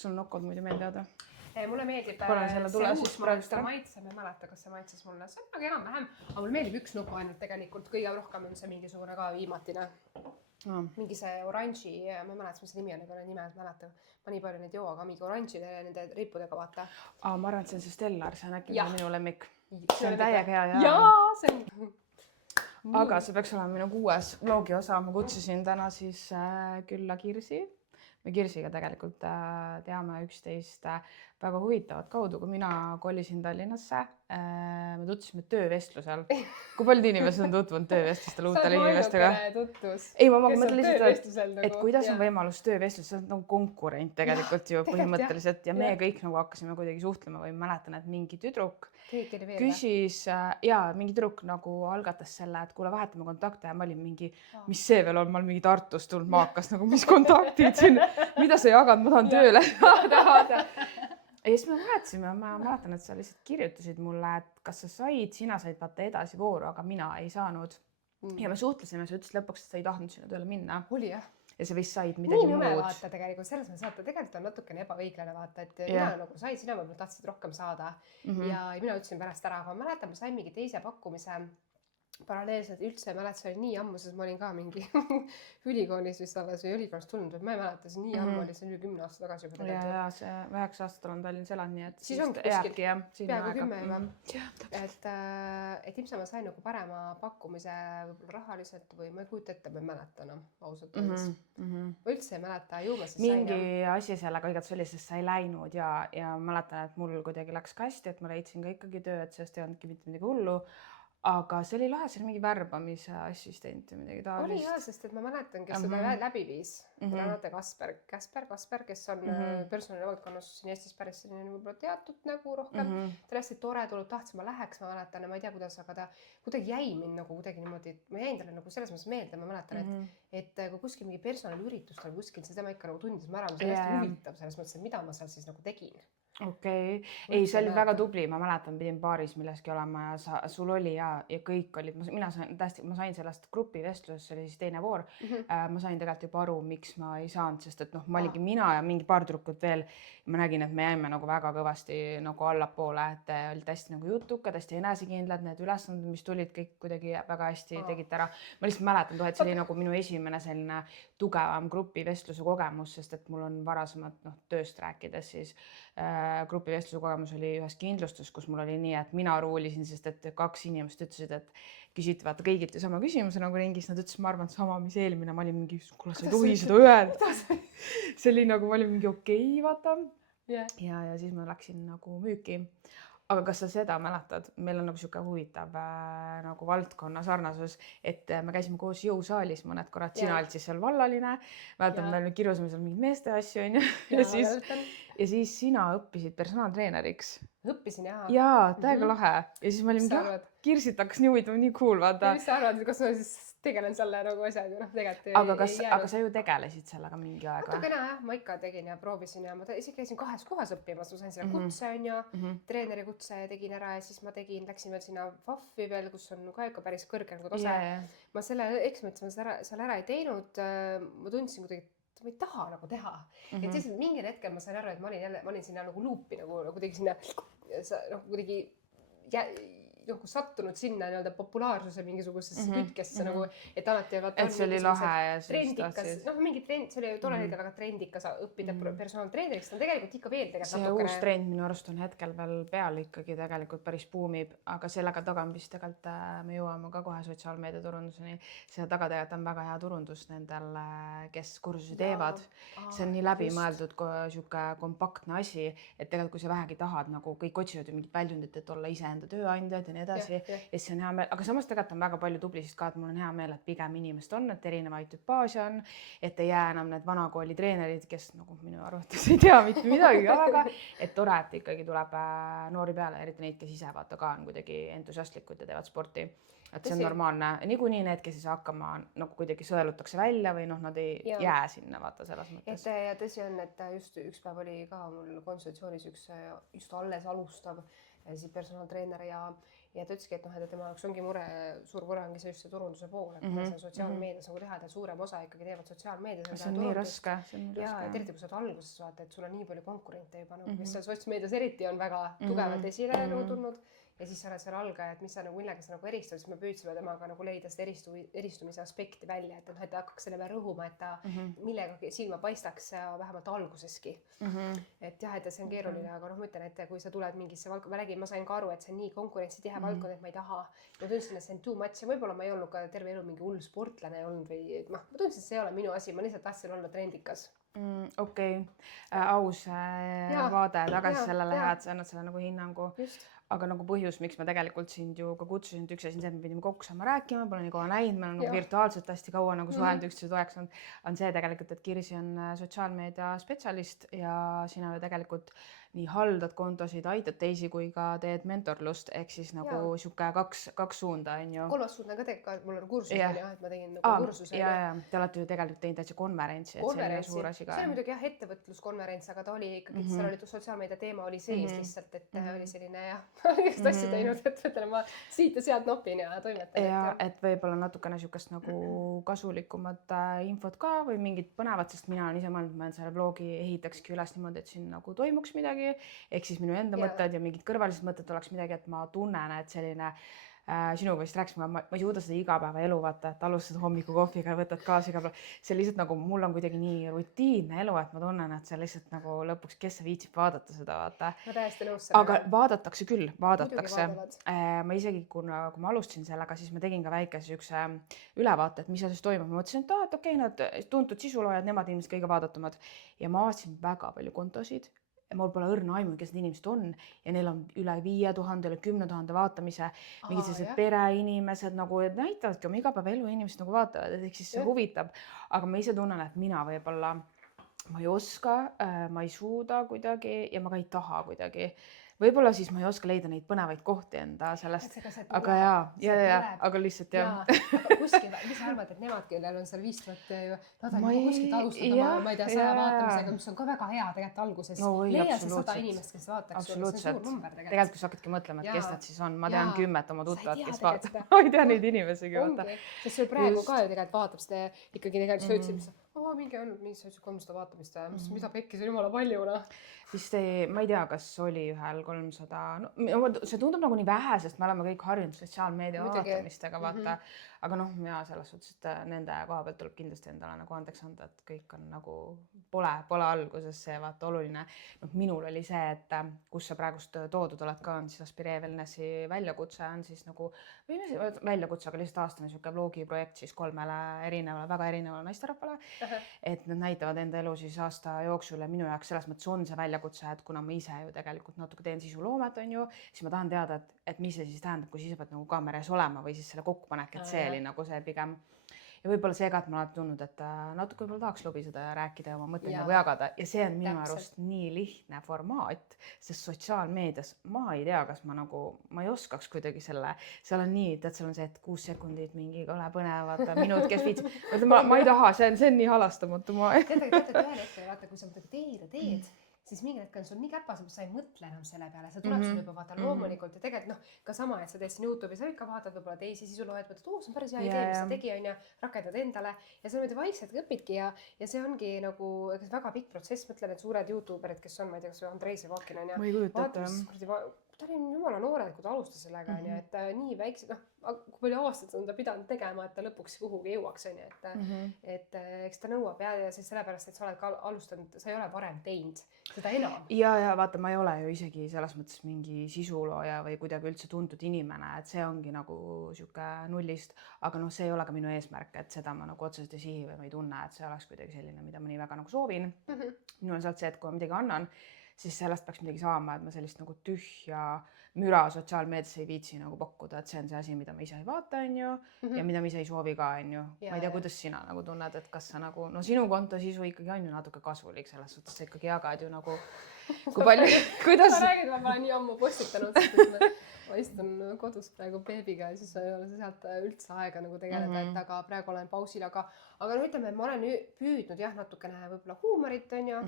Kas sul nokod muidu meeldivad? Mulle meeldib see uus maitse, ma ei mäleta, kas see maitses mulle, see on väga enam-vähem, aga mulle meeldib üks nuku ainult tegelikult, kõige rohkem on see mingisugune ka viimatine. Mingi see oranži, ma ei mäleta, mis see nimi on, aga nime ei mäleta. Ma nii palju neid joo, aga mingi oranžide nende rippudega vaata. Ma arvan, et see on see Stellar, see on äkki minu lemmik. See on täiega hea. Jaa, see on... Aga see peaks olema minu 6. vlogi osa. Ma kutsusin täna siis külla Kirsi. Me Kirsiga tegelikult teame 11 väga huvitavat kaudu, kui mina kolisin Tallinnasse. Me tutvusime töövestlusel. Kui paljud inimesed on tutvunud töövestlustel uutele inimestega? Ei, ma mõtlen lihtsalt, et kuidas on võimalus töövestlus, see on nagu konkurent tegelikult ju põhimõtteliselt ja me kõik nagu hakkasime kuidagi suhtlema või mäletan, et mingi tüdruk küsis mingi tüdruk nagu algatas selle, et kuule vahetame kontakte ja ma olin mingi, mis see veel on, ma olen mingi Tartust tulnud maakas, nagu mis kontaktid siin, mida sa jagad, ma tahan tööle saada. Ja siis me vahetasime, ma mäletan, et sa lihtsalt kirjutasid mulle, et kas sina said vaata edasi vooru, aga mina ei saanud. Ja me suhtlesime, sa ütlesid lõpuks, et sa ei tahtnud sinna tööle minna. Oli jah. Ja sa vist said midagi muud. Nii vaata tegelikult, selles mõttes vaata, tegelikult on natukene ebaõiglane vaata, et mina nagu sain, sina võib-olla tahtsid rohkem saada ja mina ütlesin pärast ära, aga ma mäletan, ma sain mingi teise pakkumise paralleelselt üldse, ma mäletan, see oli nii ammu, sest ma olin ka mingi ülikoolis vist alles või ülikoolist tulnud, ma ei mäleta, see nii ammu oli, see oli 10 aasta tagasi juba. Ja see 9 aastat olen Tallinnas elanud, nii et siis ongi kuskil peaaegu 10 juba. Et ilmselt ma sain nagu parema pakkumise võib-olla rahaliselt või ma ei kujuta ette, ma ei mäleta enam ausalt öeldes. Ma üldse ei mäleta, ju ma siis sain. Mingi asi sellega igat oli, sest sa ei läinud ja mäletan, et mul kuidagi läks kasti, et ma leidsin ka ikkagi töö, et sellest ei olnudki mitte midagi hullu. Aga see oli lahe, see oli mingi värbamise assistent või midagi taolist. Oli jah, sest et ma mäletan, kes seda läbi viis. Renate Kasper, kes on personalivaldkonnas siin Eestis päris selline võib-olla teatud nagu rohkem. Ta hästi tore tulnud, tahtsin ma läheks, ma mäletan, ma ei tea, kuidas, aga ta kuidagi jäi mind nagu kuidagi niimoodi, ma jäin talle nagu selles mõttes meelde, ma mäletan, et kui kuskil mingi personaliüritustel kuskil, see tema ikka nagu tundis ma ära, mis on hästi huvitav selles mõttes, et mida ma seal siis nagu tegin. Okei. Ei, see oli väga tubli, ma mäletan, pidin baaris milleski olema ja sul oli ja kõik olid, ma sain sellest grupivestlusest, see oli siis teine voor, ma sain tegelikult juba aru, miks ma ei saanud, sest et ma oligi mina ja mingi paar tüdrukut veel ja ma nägin, et me jäime nagu väga kõvasti nagu allapoole, et olid hästi nagu jutukad, hästi enesekindlad, need ülesanded, mis tulid kõik kuidagi väga hästi tegid ära. Ma lihtsalt mäletan, et see oli nagu minu esimene selline tugevam grupivestluse kogemus, sest et mul on varasemalt tööst rääkides siis grupivestluse kogemus oli ühes kindlustus, kus mul oli nii, et mina ruulisin, sest et 2 inimest ütlesid, et küsiti vaata kõigilt ju sama küsimuse nagu ringis, nad ütlesid, ma arvan, sama, mis eelmine, ma olin mingi, kuule, sa ei tohi seda öelda. See oli nagu, ma olin mingi okei, vaata. Ja siis ma läksin nagu müüki. Aga kas sa seda mäletad? Meil on nagu siuke huvitav nagu valdkonna sarnasus, et me käisime koos jõusaalis mõned korrad, sina olid siis seal vallaline, mäletan, me kirjusime seal mingid meeste asju ja siis sina õppisid personaaltreeneriks. Õppisin jah. Jaa, täiega lahe. Ja siis ma olin mingi, Kirsit hakkas nii huvitav, nii cool, vaata. Mis sa arvad, kas ma siis tegelen selle nagu asjaga, tegelikult aga sa ju tegelesid sellega mingi aeg või? Natukene jah, ma ikka tegin ja proovisin ja ma isegi käisin 2 kohas õppimas, ma sain selle kutse on ja treeneri kutse tegin ära ja siis ma läksin veel sinna FAF-i veel, kus on ka ikka päris kõrge nagu tase. Ma selle eksamit seal ära ei teinud, ma tundsin kuidagi, et ma ei taha nagu teha. Et siis mingil hetkel ma sain aru, et ma olin sinna nagu luupi nagu kuidagi sinna kuidagi sattunud sinna nii-öelda populaarsuse mingisugusesse kütkesse nagu, et alati vaata et see oli lahe ja trendikas, mingi trend, see oli tore hetkel väga trendikas õppida personaaltreeneriks, ta on tegelikult ikka veel tegelikult see natukene... uus trend minu arust on hetkel veel peal ikkagi tegelikult päris buumib, aga sellega tagan vist tegelikult me jõuame ka kohe sotsiaalmeediaturunduseni, seda taga tegelikult on väga hea turundus nendel, kes kursusi teevad, see on nii läbimõeldud siuke kompaktne asi, et tegelikult kui sa vähegi tahad, nagu kõik otsivad ju mingit väljundit, et olla iseenda tööandjad ja nii edasi, ja see on hea meel, aga samas tegelikult on väga palju tublisid ka, et mul on hea meel, et pigem inimest on, et erinevaid tüpaaže on, et ei jää enam need vanakooli treenerid, kes nagu minu arvates ei tea mitte midagi ka väga, et tore, et ikkagi tuleb noori peale, eriti neid, kes ise vaata ka on kuidagi entusiastlikud ja teevad sporti, et see on normaalne. Niikuinii need, kes ei saa hakkama, nagu kuidagi sõelutakse välja või nad ei jää sinna vaata selles mõttes. Ja tõsi on, et just üks päev oli ka mul konsultatsioonis üks just alles alustav personaaltreener ja ja ta ütleski, et noh, et tema jaoks ongi suur mure ongi see just see turunduse pool, et kuidas seda sotsiaalmeedias nagu teha, et suurem osa ikkagi teevad sotsiaalmeedias. See on nii raske. Ja eriti kui sa oled alguses vaata, et sul on nii palju konkurente juba, kes seal sotsiaalmeedias eriti on väga tugevalt esile tulnud ja siis sa oled seal algaja, et mis sa nagu millega sa nagu eristud, siis me püüdsime temaga nagu leida seda eristumise aspekti välja, et ta hakkaks selle peale rõhuma, et ta millegagi silma paistaks vähemalt alguseski. Et jah, et see on keeruline, aga noh, ma ütlen, et kui sa tuled mingisse valdkonda, ma sain ka aru, et see on nii konkurentsitihe valdkond, et ma ei taha. Ma tundsin, et see on too much ja võib-olla ma ei olnud ka terve elu mingi hull sportlane olnud või ma tundsin, et see ei ole minu asi, ma lihtsalt tahtsin olla trendikas. Okei, aus vaade tagasi sellele head, sa annad selle nagu hinnangu. Aga nagu põhjus, miks ma tegelikult sind ju ka kutsusin, üks asi on see, et me pidime kokku saama rääkima, pole nii kaua näinud, me oleme nagu virtuaalselt hästi kaua nagu suhelnud üksteise toeks on see tegelikult, et Kirsi on sotsiaalmeedia spetsialist ja sina ju tegelikult nii haldad kontosid, aitad teisi kui ka teed mentorlust, ehk siis nagu sihuke kaks suunda on ju. Kolmas suund on ka tegelikult, mul on kursus on ju, et ma tegin nagu kursuse. Ja te olete ju tegelikult teinud täitsa konverentsi, et see oli suur asi ka. See oli muidugi jah ettevõtluskonverents, aga ta oli ikkagi, seal oli sotsiaalmeedia teema oli sees lihtsalt, et oli selline igast asju teinud, et võtlen ma siit ja sealt nopin ja toimetan. Ja et võib-olla natukene siukest nagu kasulikumat infot ka või mingit põnevat, sest mina olen ise mõelnud, ma selle blogi ehitakski üles niimoodi, et siin nagu toimuks midagi. Ehk siis minu enda mõtted ja mingid kõrvalised mõtted oleks midagi, et ma tunnen, et selline sinuga vist rääkisime, ma ei suuda seda igapäevaelu vaata, et alustad hommikukohviga, võtad kaasa iga päev. See lihtsalt nagu mul on kuidagi nii rutiinne elu, et ma tunnen, et see lihtsalt nagu lõpuks, kes viitsib vaadata seda vaata. Ma täiesti nõus sellega. Aga vaadatakse küll, vaadatakse. Ma isegi, kui ma alustasin sellega, siis ma tegin ka väikese üks ülevaate, et mis asjast toimub. Ma mõtlesin, et okei, nad tuntud sisuloojad, nemad ilmselt kõige vaadatumad. Ja ma vaatasin väga palju kontosid. Mul pole õrna aimu, kes need inimesed on ja neil on üle 5000, üle 10 000 vaatamise, mingid sellised pereinimesed nagu näitavadki oma igapäevaelu inimesed nagu vaatavad, et ehk siis see huvitab, aga ma ise tunnen, et mina võib-olla ma ei oska, ma ei suuda kuidagi ja ma ka ei taha kuidagi. Võib-olla siis ma ei oska leida neid põnevaid kohti enda sellest, aga aga lihtsalt jah. Aga kuskil, mis sa arvad, et nemad, kellel on seal 5000 nad on kuskilt alustada, ma ei tea, 100 vaatamisega, mis on ka väga hea tegelikult alguses. Leia see 100 inimest, kes vaataks, see on suur number tegelikult. Tegelikult, kui sa hakkadki mõtlema, et kes nad siis on, ma tean 10 oma tuttavad, kes vaatavad, ma ei tea neid inimesegi. Sest see praegu ka ju tegelikult vaatab seda ikkagi tegelikult, sa ütlesid, mingi on, mis sa ütlesid 300 vaatamist, mida pekkis on jumala palju, Vist ma ei tea, kas oli ühel 300, see tundub nagu nii vähe, sest me oleme kõik harjunud sotsiaalmeedia vaatamistega, vaata, aga noh, ja selles suhtes, et nende koha pealt tuleb kindlasti endale nagu andeks anda, et kõik on nagu pole alguses see vaata oluline. Minul oli see, et kus sa praegust toodud oled ka, on siis Aspiree Wellnessi väljakutse on siis nagu, väljakutse, aga lihtsalt aastane siuke blogiprojekt siis 3 väga erinevale naisterahvale, et nad näitavad enda elu siis aasta jooksul ja minu jaoks selles mõttes on see väljakutse, et kuna ma ise ju tegelikult natuke teen sisuloomet, on ju, siis ma tahan teada, et mis see siis tähendab, kui siis pead nagu kaamera ees olema või siis selle kokkupanek, et see oli nagu see pigem. Ja võib-olla see ka, et ma olen tundnud, et natuke võib-olla tahaks lobiseda ja rääkida ja oma mõtteid nagu jagada ja see on minu arust nii lihtne formaat, sest sotsiaalmeedias ma ei tea, kas ma ei oskaks kuidagi selle, seal on nii, et seal on see, et 6 sekundit mingi ole põnev, minut, kes viitsib, ma ei taha, see on nii halastamatu. Tead, ühel hetkel, vaata, kui sa teed, siis mingil hetkel on sul nii käpas, et sa ei mõtle enam selle peale, sa tuleb sul juba vaata loomulikult ja tegelikult ka sama, et sa teed siin YouTube'i, sa ikka vaatad võib-olla teisi sisuloojaid, mõtled, see on päris hea idee, mis sa tegi, on ja rakendad endale ja sa vaikselt õpidki ja see ongi nagu väga pikk protsess, mõtlen, et suured YouTuberid, kes on, ma ei tea, kas või Andrei Sevakin on ja ta oli jumala noored, kui ta alustas sellega, et nii väiksed, kui palju aastaid on ta pidanud tegema, et ta lõpuks kuhugi jõuaks, et eks ta nõuab ja siis sellepärast, et sa oled ka alustanud, sa ei ole varem teinud seda enam. Ja vaata, ma ei ole ju isegi selles mõttes mingi sisulooja või kuidagi üldse tuntud inimene, et see ongi nagu siuke nullist, aga see ei ole ka minu eesmärk, et seda ma nagu otseselt ei sihi või ma ei tunne, et see oleks kuidagi selline, mida ma nii väga nagu soovin. Minul on sealt see, et kui ma midagi annan, siis sellest peaks midagi saama, et ma sellist nagu tühja müra sotsiaalmeedias ei viitsi nagu pakkuda, et see on see asi, mida ma ise ei vaata, on ju, ja mida ma ise ei soovi ka, on ju. Ma ei tea, kuidas sina nagu tunned, et kas sa nagu, sinu konto sisu ikkagi on ju natuke kasulik, selles suhtes sa ikkagi jagad ju nagu, kui palju, kuidas... Ma räägin, ma olen nii ammu postitanud, sest ma istun kodus praegu beebiga ja siis ei ole sealt üldse aega nagu tegeleda, et aga praegu olen pausil, aga ütleme, et ma olen püüdnud jah, natukene võib-olla huumorit, on ju,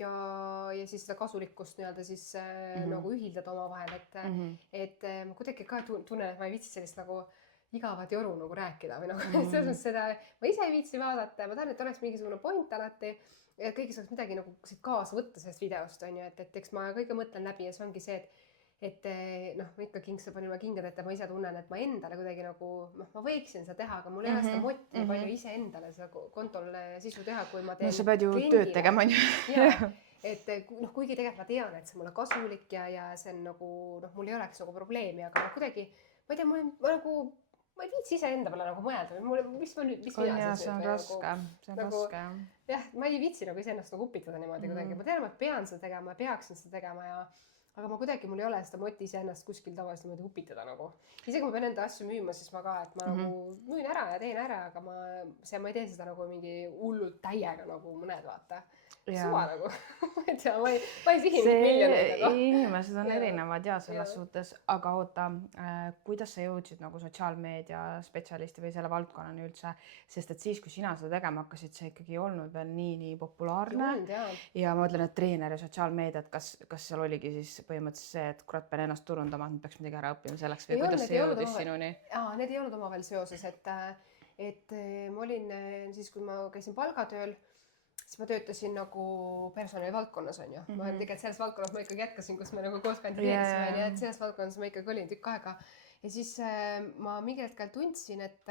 ja siis seda kasulikkust nii-öelda siis nagu ühildada omavahel, et ma kuidagi ka tunnen, et ma ei viitsi sellist nagu igavat joru nagu rääkida või nagu selles mõttes seda ma ise ei viitsi vaadata ja ma tahan, et oleks mingisugune point alati ja kõigis oleks midagi nagu kaasa võtta sellest videost, on ju, et eks ma kõige mõtlen läbi ja see ongi see, et noh, ma ikka kingsa panin oma kingad ette, ma ise tunnen, et ma endale kuidagi nagu, ma võiksin seda teha, aga mul ei ole seda motti palju ise endale seda kontol sisu teha, kui ma teen. No sa pead ju tööd tegema, on ju. Et noh, kuigi tegelikult ma tean, et see mulle kasulik ja see on nagu, noh, mul ei oleks nagu probleemi, aga kuidagi, ma ei tea, ma ei viitsi ise enda peale nagu mõelda, mis ma nüüd, mis mina siis see on raske, see on raske. Jah, ma ei viitsi nagu iseennast nagu upitada niimoodi kuidagi, ma tean, et pean seda tegema, peaksin seda tegema aga ma kuidagi, mul ei ole seda moti iseennast kuskil tavaliselt niimoodi upitada nagu. Isegi kui ma pean enda asju müüma, siis ma ka, et ma nagu müün ära ja teen ära, aga ma ei tee seda nagu mingi hullult täiega nagu mõned vaata. Suva nagu, ma ei tea, ma ei sihi miljoneid. Inimesed on erinevad ja selles suhtes, aga oota, kuidas sa jõudsid nagu sotsiaalmeedia spetsialisti või selle valdkonnani üldse, sest et siis, kui sina seda tegema hakkasid, see ikkagi ei olnud veel nii populaarne ja ma mõtlen, et treener ja sotsiaalmeediat, kas seal oligi siis põhimõtteliselt see, et kurat, pean ennast turundama, et peaks midagi ära õppima selleks või kuidas see jõudis sinuni? Need ei olnud omavahel seoses, et ma olin siis, kui ma käisin palgatööl, siis ma töötasin nagu personali valdkonnas, on ju. Ma tegelikult selles valdkonnas ma ikkagi jätkasin, kus me nagu koos kandideerisime, nii et selles valdkonnas ma ikkagi olin tükk aega. Ja siis ma mingi hetkel tundsin, et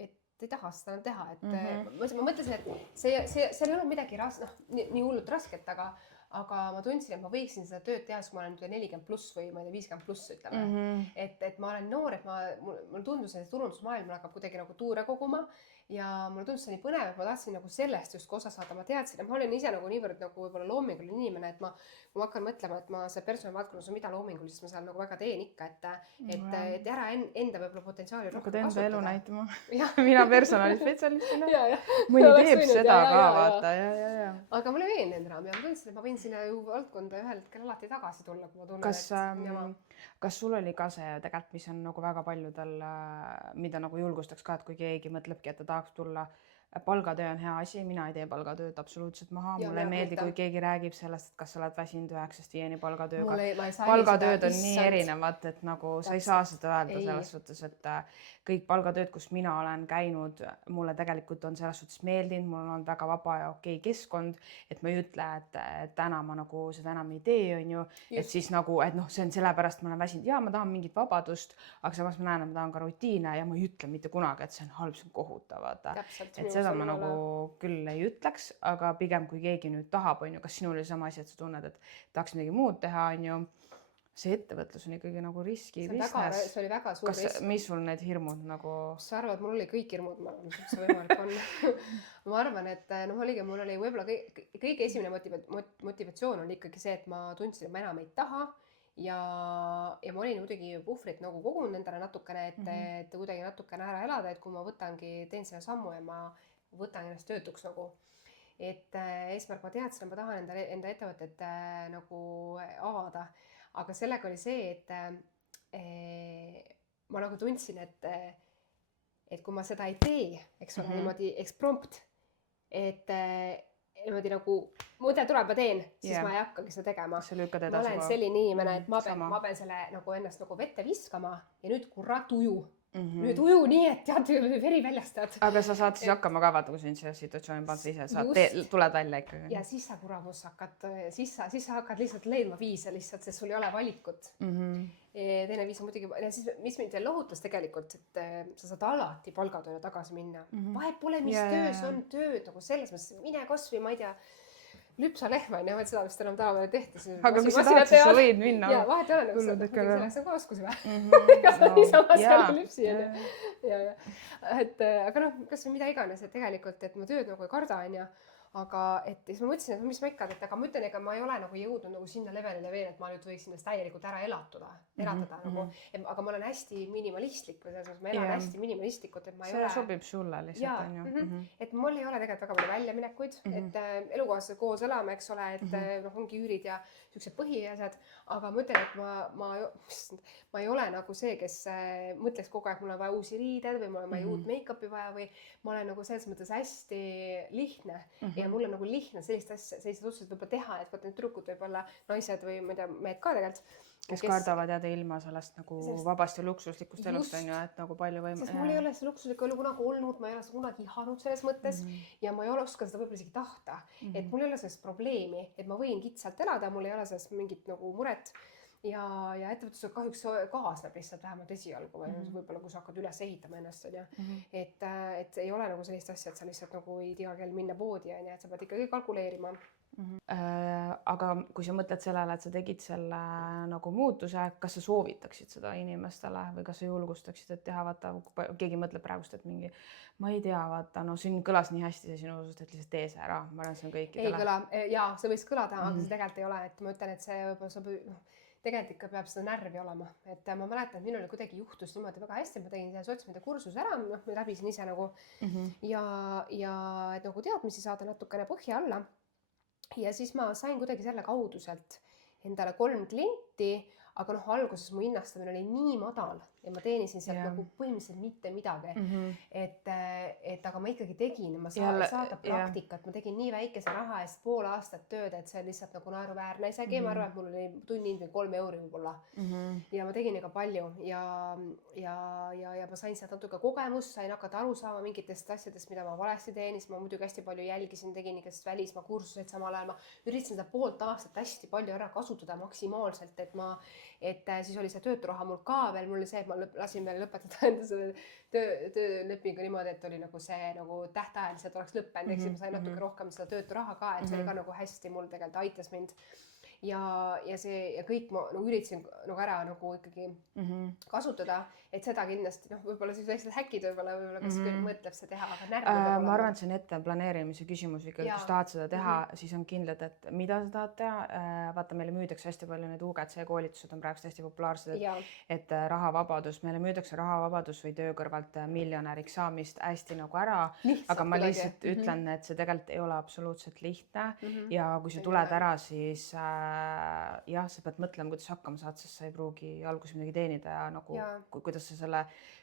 ei taha seda teha. Ma mõtlesin, et see ei olnud midagi nii hullult rasket, aga ma tundsin, et ma võiksin seda tööd teha, kui ma olen 40 pluss või ma ei tea 50 pluss, ütleme. Et ma olen noor, et mulle tundus, et turundusmaailm hakkab kuidagi nagu tuure koguma ja mulle tundus see nii põnev, et ma tahtsin nagu sellest justkui osa saada. Ma teadsin, et ma olen ise nagu niivõrd nagu võib-olla loominguline inimene, et ma hakkan mõtlema, et ma see personalivaldkonnas on mida loomingulisest ma seal nagu väga teen ikka, et ära enda võib-olla potentsiaali rohkem kasutada. Hakkad enda elu näitama. Mina personalispetsialistina. Mõni teeb seda ka, vaata. Aga mul ei veennud enam ja ma tundsin, et ma võin sinna ju valdkonda ühel hetkel alati tagasi tulla, kui ma tunnen, kas sul oli ka see tegelikult, mis on nagu väga paljudel, mida nagu julgustaks ka, et kui keegi mõtlebki, et ta tahaks tulla, palgatöö on hea asi, mina ei tee palgatööd absoluutselt maha, mulle ei meeldi, kui keegi räägib sellest, et kas sa oled väsinud 9-5 palgatööga. Palgatööd on nii erinevad, et nagu sa ei saa seda öelda selles suhtes, et kõik palgatööd, kus mina olen käinud, mulle tegelikult on selles suhtes meeldinud, mul on olnud väga vaba ja okei keskkond, et ma ei ütle, et täna ma nagu seda enam ei tee, on ju, et siis nagu, et noh, see on sellepärast, ma olen väsinud ja ma tahan mingit vabadust, aga samas ma näen, et ma tahan ka rutiine ja ma ei ütle mitte kunagi, et see on halb, see on kohutav, et seda ma nagu küll ei ütleks, aga pigem kui keegi nüüd tahab, on ju, kas sinul oli sama asi, et sa tunned, et tahaks midagi muud teha, on ju, see ettevõtlus on ikkagi nagu riski business. See oli väga suur risk. Mis sul need hirmud nagu? Sa arvad, mul oli kõik hirmud, ma arvan, et see võimalik on. Ma arvan, et mul oli võib-olla kõige esimene motivatsioon oli ikkagi see, et ma tundsin, et ma enam ei taha ja ma olin muidugi puhvrit nagu kogun endale natukene, et kuidagi natukene ära elada, et kui ma teen selle sammu ja ma võtan ennast töötuks nagu. Et eesmärk ma teadsin, et ma tahan enda ettevõtet nagu avada. Aga sellega oli see, et ma nagu tundsin, et kui ma seda ei tee, eks ole, niimoodi eksprompt, et niimoodi nagu mõte tuleb ja teen, siis ma ei hakkagi seda tegema. Ma olen selline inimene, et ma pean selle nagu ennast nagu vette viskama ja nüüd kurat uju. Nüüd uju nii, et tead, veri väljastad. Aga sa saad siis hakkama ka vaata, kui sind see situatsiooni pannud ise, sa tuled välja ikkagi. Ja siis sa kuramus hakkad, siis sa hakkad lihtsalt leidma viise lihtsalt, sest sul ei ole valikut. Teine viis on muidugi, mis mind veel lohutas tegelikult, et sa saad alati palgatööle tagasi minna. Vahet pole, mis töös on tööd, nagu selles mõttes, mine kasvõi, ma ei tea, lüpsa lehma, et seda vist enam tänapäeval tehti. Aga kui sa tahad, siis sa võid minna. Ja vahet ei ole, selleks on ka oskusi või? Kas on niisama seal lüpsi? Aga noh, kas on mida iganes, et tegelikult, et ma tööd nagu ei karda, on ja aga et siis ma mõtlesin, et mis ma ikka, aga ma ütlen, ega ma ei ole nagu jõudnud nagu sinna levelile veel, et ma nüüd võiksin ennast täielikult ära elatada nagu, aga ma olen hästi minimalistlik või selles mõttes, ma elan hästi minimalistlikult, et ma ei ole. See sobib sulle lihtsalt, on ju. Et mul ei ole tegelikult väga palju väljaminekuid, et elukohas koos elame, eks ole, et ongi üürid ja sellised põhiasjad, aga ma ütlen, et ma ei ole nagu see, kes mõtleks kogu aeg, mul on vaja uusi riided või mul on vaja uut make-upi vaja või ma olen nagu selles mõttes hästi lihtne. ja mul on nagu lihtne sellist asja, sellised otsused võib-olla teha, et vaata need tüdrukud võib-olla naised või ma ei tea, mehed ka tegelikult. Kes kardavad jääda ilma sellest nagu vabast ja luksuslikust elust on ju, et nagu palju sest mul ei ole see luksuslik elu kunagi olnud, ma ei ole seda kunagi ihanud selles mõttes ja ma ei ole oska seda võib-olla isegi tahta, et mul ei ole sellest probleemi, et ma võin kitsalt elada, mul ei ole sellest mingit nagu muret ja ettevõtlusega kahjuks kaasneb lihtsalt vähemalt esialgu või võib-olla kui sa hakkad üles ehitama ennast on ju, et ei ole nagu sellist asja, et sa lihtsalt nagu ei tea kell minna poodi on ju, et sa pead ikkagi kalkuleerima. Aga kui sa mõtled sellele, et sa tegid selle nagu muutuse, kas sa soovitaksid seda inimestele või kas sa julgustaksid, et teha, vaata, keegi mõtleb praegust, et mingi, ma ei tea, vaata, no siin kõlas nii hästi see sinu osust, et lihtsalt tee see ära, ma arvan, see on kõikidele. Ei kõla, jaa, see võis kõlada, aga see tegelikult ei ole, et ma ütlen, et see võib-olla saab, tegelikult ikka peab seda närvi olema, et ma mäletan, et minul kuidagi juhtus niimoodi väga hästi, ma tegin sotsmeedia kursuse ära, noh, ma läbisin ise nagu ja et nagu teadmisi saada natukene põhja alla. Ja siis ma sain kuidagi selle kaudu sealt endale 3 klienti, aga noh, alguses mu hinnastamine oli nii madal ja ma teenisin sealt nagu põhimõtteliselt mitte midagi. Et aga ma ikkagi tegin, ma saada praktikat, ma tegin nii väikese raha eest pool aastat tööd, et see lihtsalt nagu naeruväärne isegi, ma arvan, et mul oli tunnihind või 3 euri võib-olla. Ja ma tegin ega palju ja ma sain sealt natuke kogemust, sain hakata aru saama mingitest asjadest, mida ma valesti teen, siis ma muidugi hästi palju jälgisin, tegin igast välismaa kursuseid samal ajal, ma üritasin seda poolt aastat hästi palju ära kasutada maksimaalselt, et siis oli see tööturaha mul ka veel, mul oli see, et ma lasin veel lõpetada enda selle töölepingu niimoodi, et oli nagu see nagu tähtajaliselt oleks lõppenud, ehk siis ma sain natuke rohkem seda tööturaha ka, et see oli ka nagu hästi, mul tegelikult aitas mind. Ja kõik ma nagu üritasin nagu ära nagu ikkagi kasutada, et seda kindlasti, noh, võib-olla siis sellised häkid võib-olla kas küll mõtleb see teha, aga närvi ma arvan, et see on ette planeerimise küsimus ikkagi, kui tahad seda teha, siis on kindlad, et mida sa tahad teha. Vaata, meile müüdakse hästi palju need UGC koolitused on praegu hästi populaarsed, et rahavabadus, meile müüdakse rahavabadus või töö kõrvalt miljonäriks saamist hästi nagu ära, aga ma lihtsalt ütlen, et see tegelikult ei ole absoluutselt lihtne ja kui sa tuled ära, siis jah, sa pead mõtlema, kuidas hakkama saad, sest sa ei pruugi alguses midagi teenida ja nagu kuidas sa selle,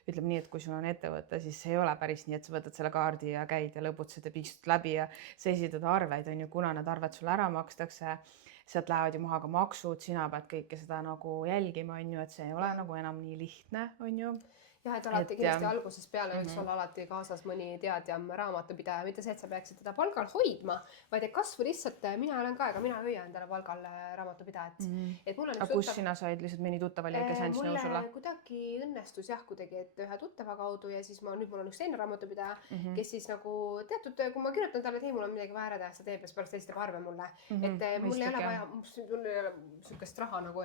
ütleme nii, et kui sul on ettevõte, siis see ei ole päris nii, et sa võtad selle kaardi ja käid ja lõputsed ja piikstud läbi ja sa esitad arveid, on ju, kuna need arved sulle ära makstakse, sealt lähevad ju maha ka maksud, sina pead kõike seda nagu jälgima, on ju, et see ei ole nagu enam nii lihtne, on ju. Jah, et alati kindlasti alguses peale võiks olla alati kaasas mõni teadjam raamatupidaja, mitte see, et sa peaksid teda palgal hoidma, vaid et kas või lihtsalt mina olen ka, ega mina hoia endale palgal raamatupidajat. Aga kus sina said lihtsalt mõni tuttav oli, kes andis nõu sulle? Mulle kuidagi õnnestus jah, kuidagi, et ühe tuttava kaudu ja siis nüüd mul on üks teine raamatupidaja, kes siis nagu teatud, kui ma kirjutan talle, et hei, mul on midagi vaja ära teha, sa teeb ja siis pärast esitab arve mulle. Et mul ei ole vaja, mul ei ole sükest raha nagu,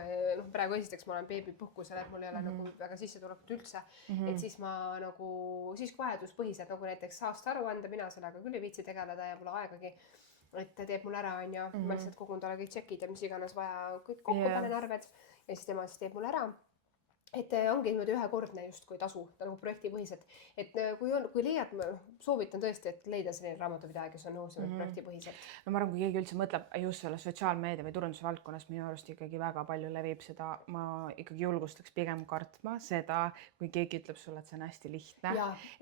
praegu esiteks ma olen beebipuhkusel, et mul ei ole nagu väga sissetulekut üldse. Et siis ma nagu, siis vajaduspõhiselt nagu näiteks aasta aruande, mina sellega küll ei viitsi tegeleda ja pole aegagi, et teeb mul ära, on ju, ma lihtsalt kogun talle kõik tšekid ja mis iganes vaja, kõik kokku panen arved ja siis tema siis teeb mul ära. Et ongi niimoodi ühekordne justkui tasu, nagu projektipõhiselt. Et kui leiad, soovitan tõesti, et leida selline raamatupidaja, kes on nõus projektipõhiselt. No ma arvan, kui keegi üldse mõtleb just selle sotsiaalmeedia või turunduse valdkonnas, minu arust ikkagi väga palju levib seda, ma ikkagi julgustaks pigem kartma seda, kui keegi ütleb sulle, et see on hästi lihtne,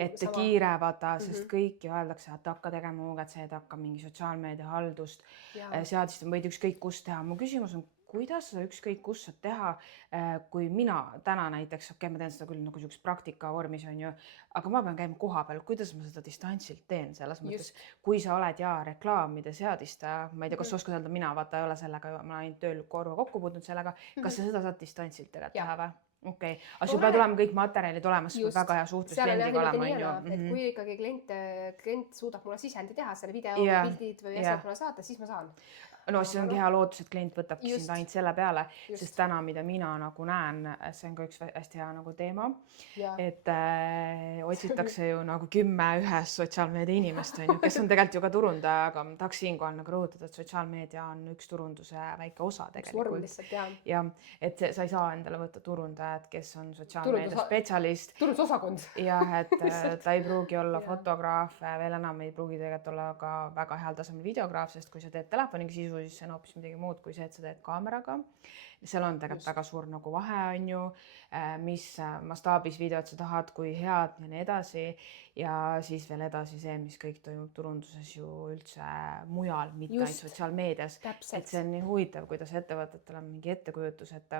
et kiire vaata, sest kõik ju öeldakse, et hakka tegema UGC-d, hakka mingi sotsiaalmeedia haldust, seadist võid ükskõik kus teha. Mu küsimus on, kuidas sa ükskõik kus saad teha, kui mina täna näiteks, ma teen seda küll nagu selliseks praktika vormis on ju, aga ma pean käima koha peal, kuidas ma seda distantsilt teen selles mõttes, kui sa oled reklaamide seadistaja, ma ei tea, kas sa oskad öelda, mina vaata ei ole sellega, ma olen tööl korva kokku puutunud sellega, kas sa seda saad distantsilt teha või? Okei, aga sul peavad olema kõik materjalid olemas, väga hea suhtlus kliendiga olema on ju. Et kui ikkagi klient suudab mulle sisendi teha, selle video, pildid või asjad mulle saata, siis ma saan. No siis ongi hea lootus, et klient võtabki sind ainult selle peale, sest täna, mida mina nagu näen, see on ka üks hästi hea nagu teema, et otsitakse ju nagu 10 ühes sotsiaalmeedia inimest, on ju, kes on tegelikult ju ka turundaja, aga ma tahaks siinkohal nagu rõhutada, et sotsiaalmeedia on üks turunduse väike osa tegelikult. Ja, et sa ei saa endale võtta turundajad, kes on sotsiaalmeedia spetsialist. Turundusosakond. Jah, et ta ei pruugi olla fotograaf, veel enam ei pruugi tegelikult olla ka väga heal tasemel videograaf, sest kui sa teed telefoniga sisu, sisu, siis see on hoopis midagi muud kui see, et sa teed kaameraga. Seal on tegelikult väga suur nagu vahe on ju, mis mastaabis videot sa tahad, kui head ja nii edasi. Ja siis veel edasi see, mis kõik toimub turunduses ju üldse mujal, mitte ainult sotsiaalmeedias. Et see on nii huvitav, kuidas ettevõtetel on mingi ettekujutus, et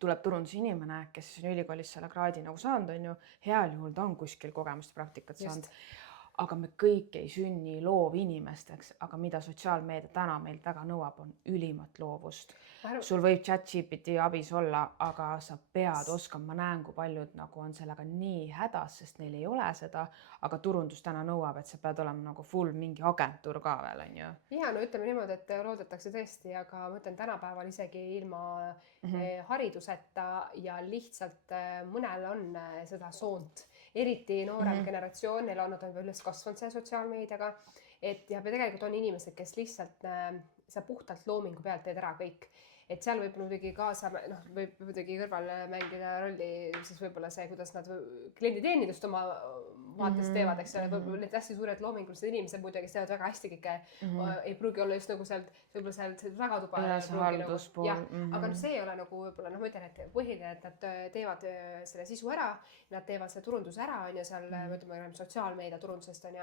tuleb turundusinimene, kes on ülikoolis selle kraadi nagu saanud, on ju, heal juhul ta on kuskil kogemust ja praktikat saanud. Aga me kõik ei sünni loovinimesteks, aga mida sotsiaalmeedia täna meilt väga nõuab, on ülimat loovust. Sul võib ChatGPT abis olla, aga sa pead oskama, ma näen, kui paljud nagu on sellega nii hädas, sest neil ei ole seda, aga turundus täna nõuab, et sa pead olema nagu full mingi agentuur ka veel, on ju. Ja no ütleme niimoodi, et loodetakse tõesti, aga ma ütlen tänapäeval isegi ilma hariduseta ja lihtsalt mõnel on seda soont. Eriti noorem generatsioon, neil on nad juba üles kasvanud selle sotsiaalmeediaga, et ja tegelikult on inimesed, kes lihtsalt sa puhtalt loomingu pealt teed ära kõik. Et seal võib muidugi kaasa, võib muidugi kõrval mängida rolli siis võib-olla see, kuidas nad klienditeenindust oma vaates teevad, eks ole, võib-olla need hästi suured loomingulised inimesed muidugi teevad väga hästi kõike, ei pruugi olla just nagu sealt, võib-olla sealt tagatuba. Aga see ei ole nagu võib-olla, ma ütlen, et põhiline, et nad teevad selle sisu ära, nad teevad selle turunduse ära, on ju, seal ütleme sotsiaalmeedia turundusest on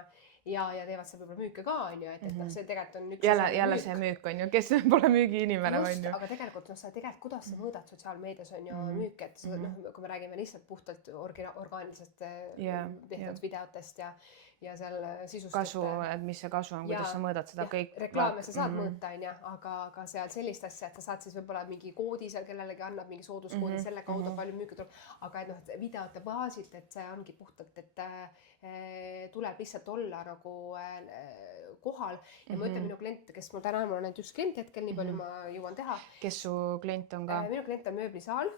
ja teevad seal võib-olla müüke ka, on ju, et see tegelikult on üks... Jälle see müük on ju, kes pole müügiinimene, on ju. Aga tegelikult, kuidas sa mõõdad sotsiaalmeedias on ju müük, et kui me räägime lihtsalt puhtalt orgaanilisest tehtud videotest ja seal sisust. Kasu, et mis see kasu on, kuidas sa mõõdad seda kõik. Reklaame sa saad mõõta, on ju, aga seal sellist asja, et sa saad siis võib-olla mingi koodi seal kellelegi annab mingi sooduskoodi, selle kaudu palju müüke tuleb, aga videote baasilt, et see ongi puhtalt, et tuleb lihtsalt olla nagu kohal ja ma ütlen minu klient, kes mul täna on ainult üks klient hetkel, nii palju ma jõuan teha. Kes su klient on ka? Minu klient on mööblisaal.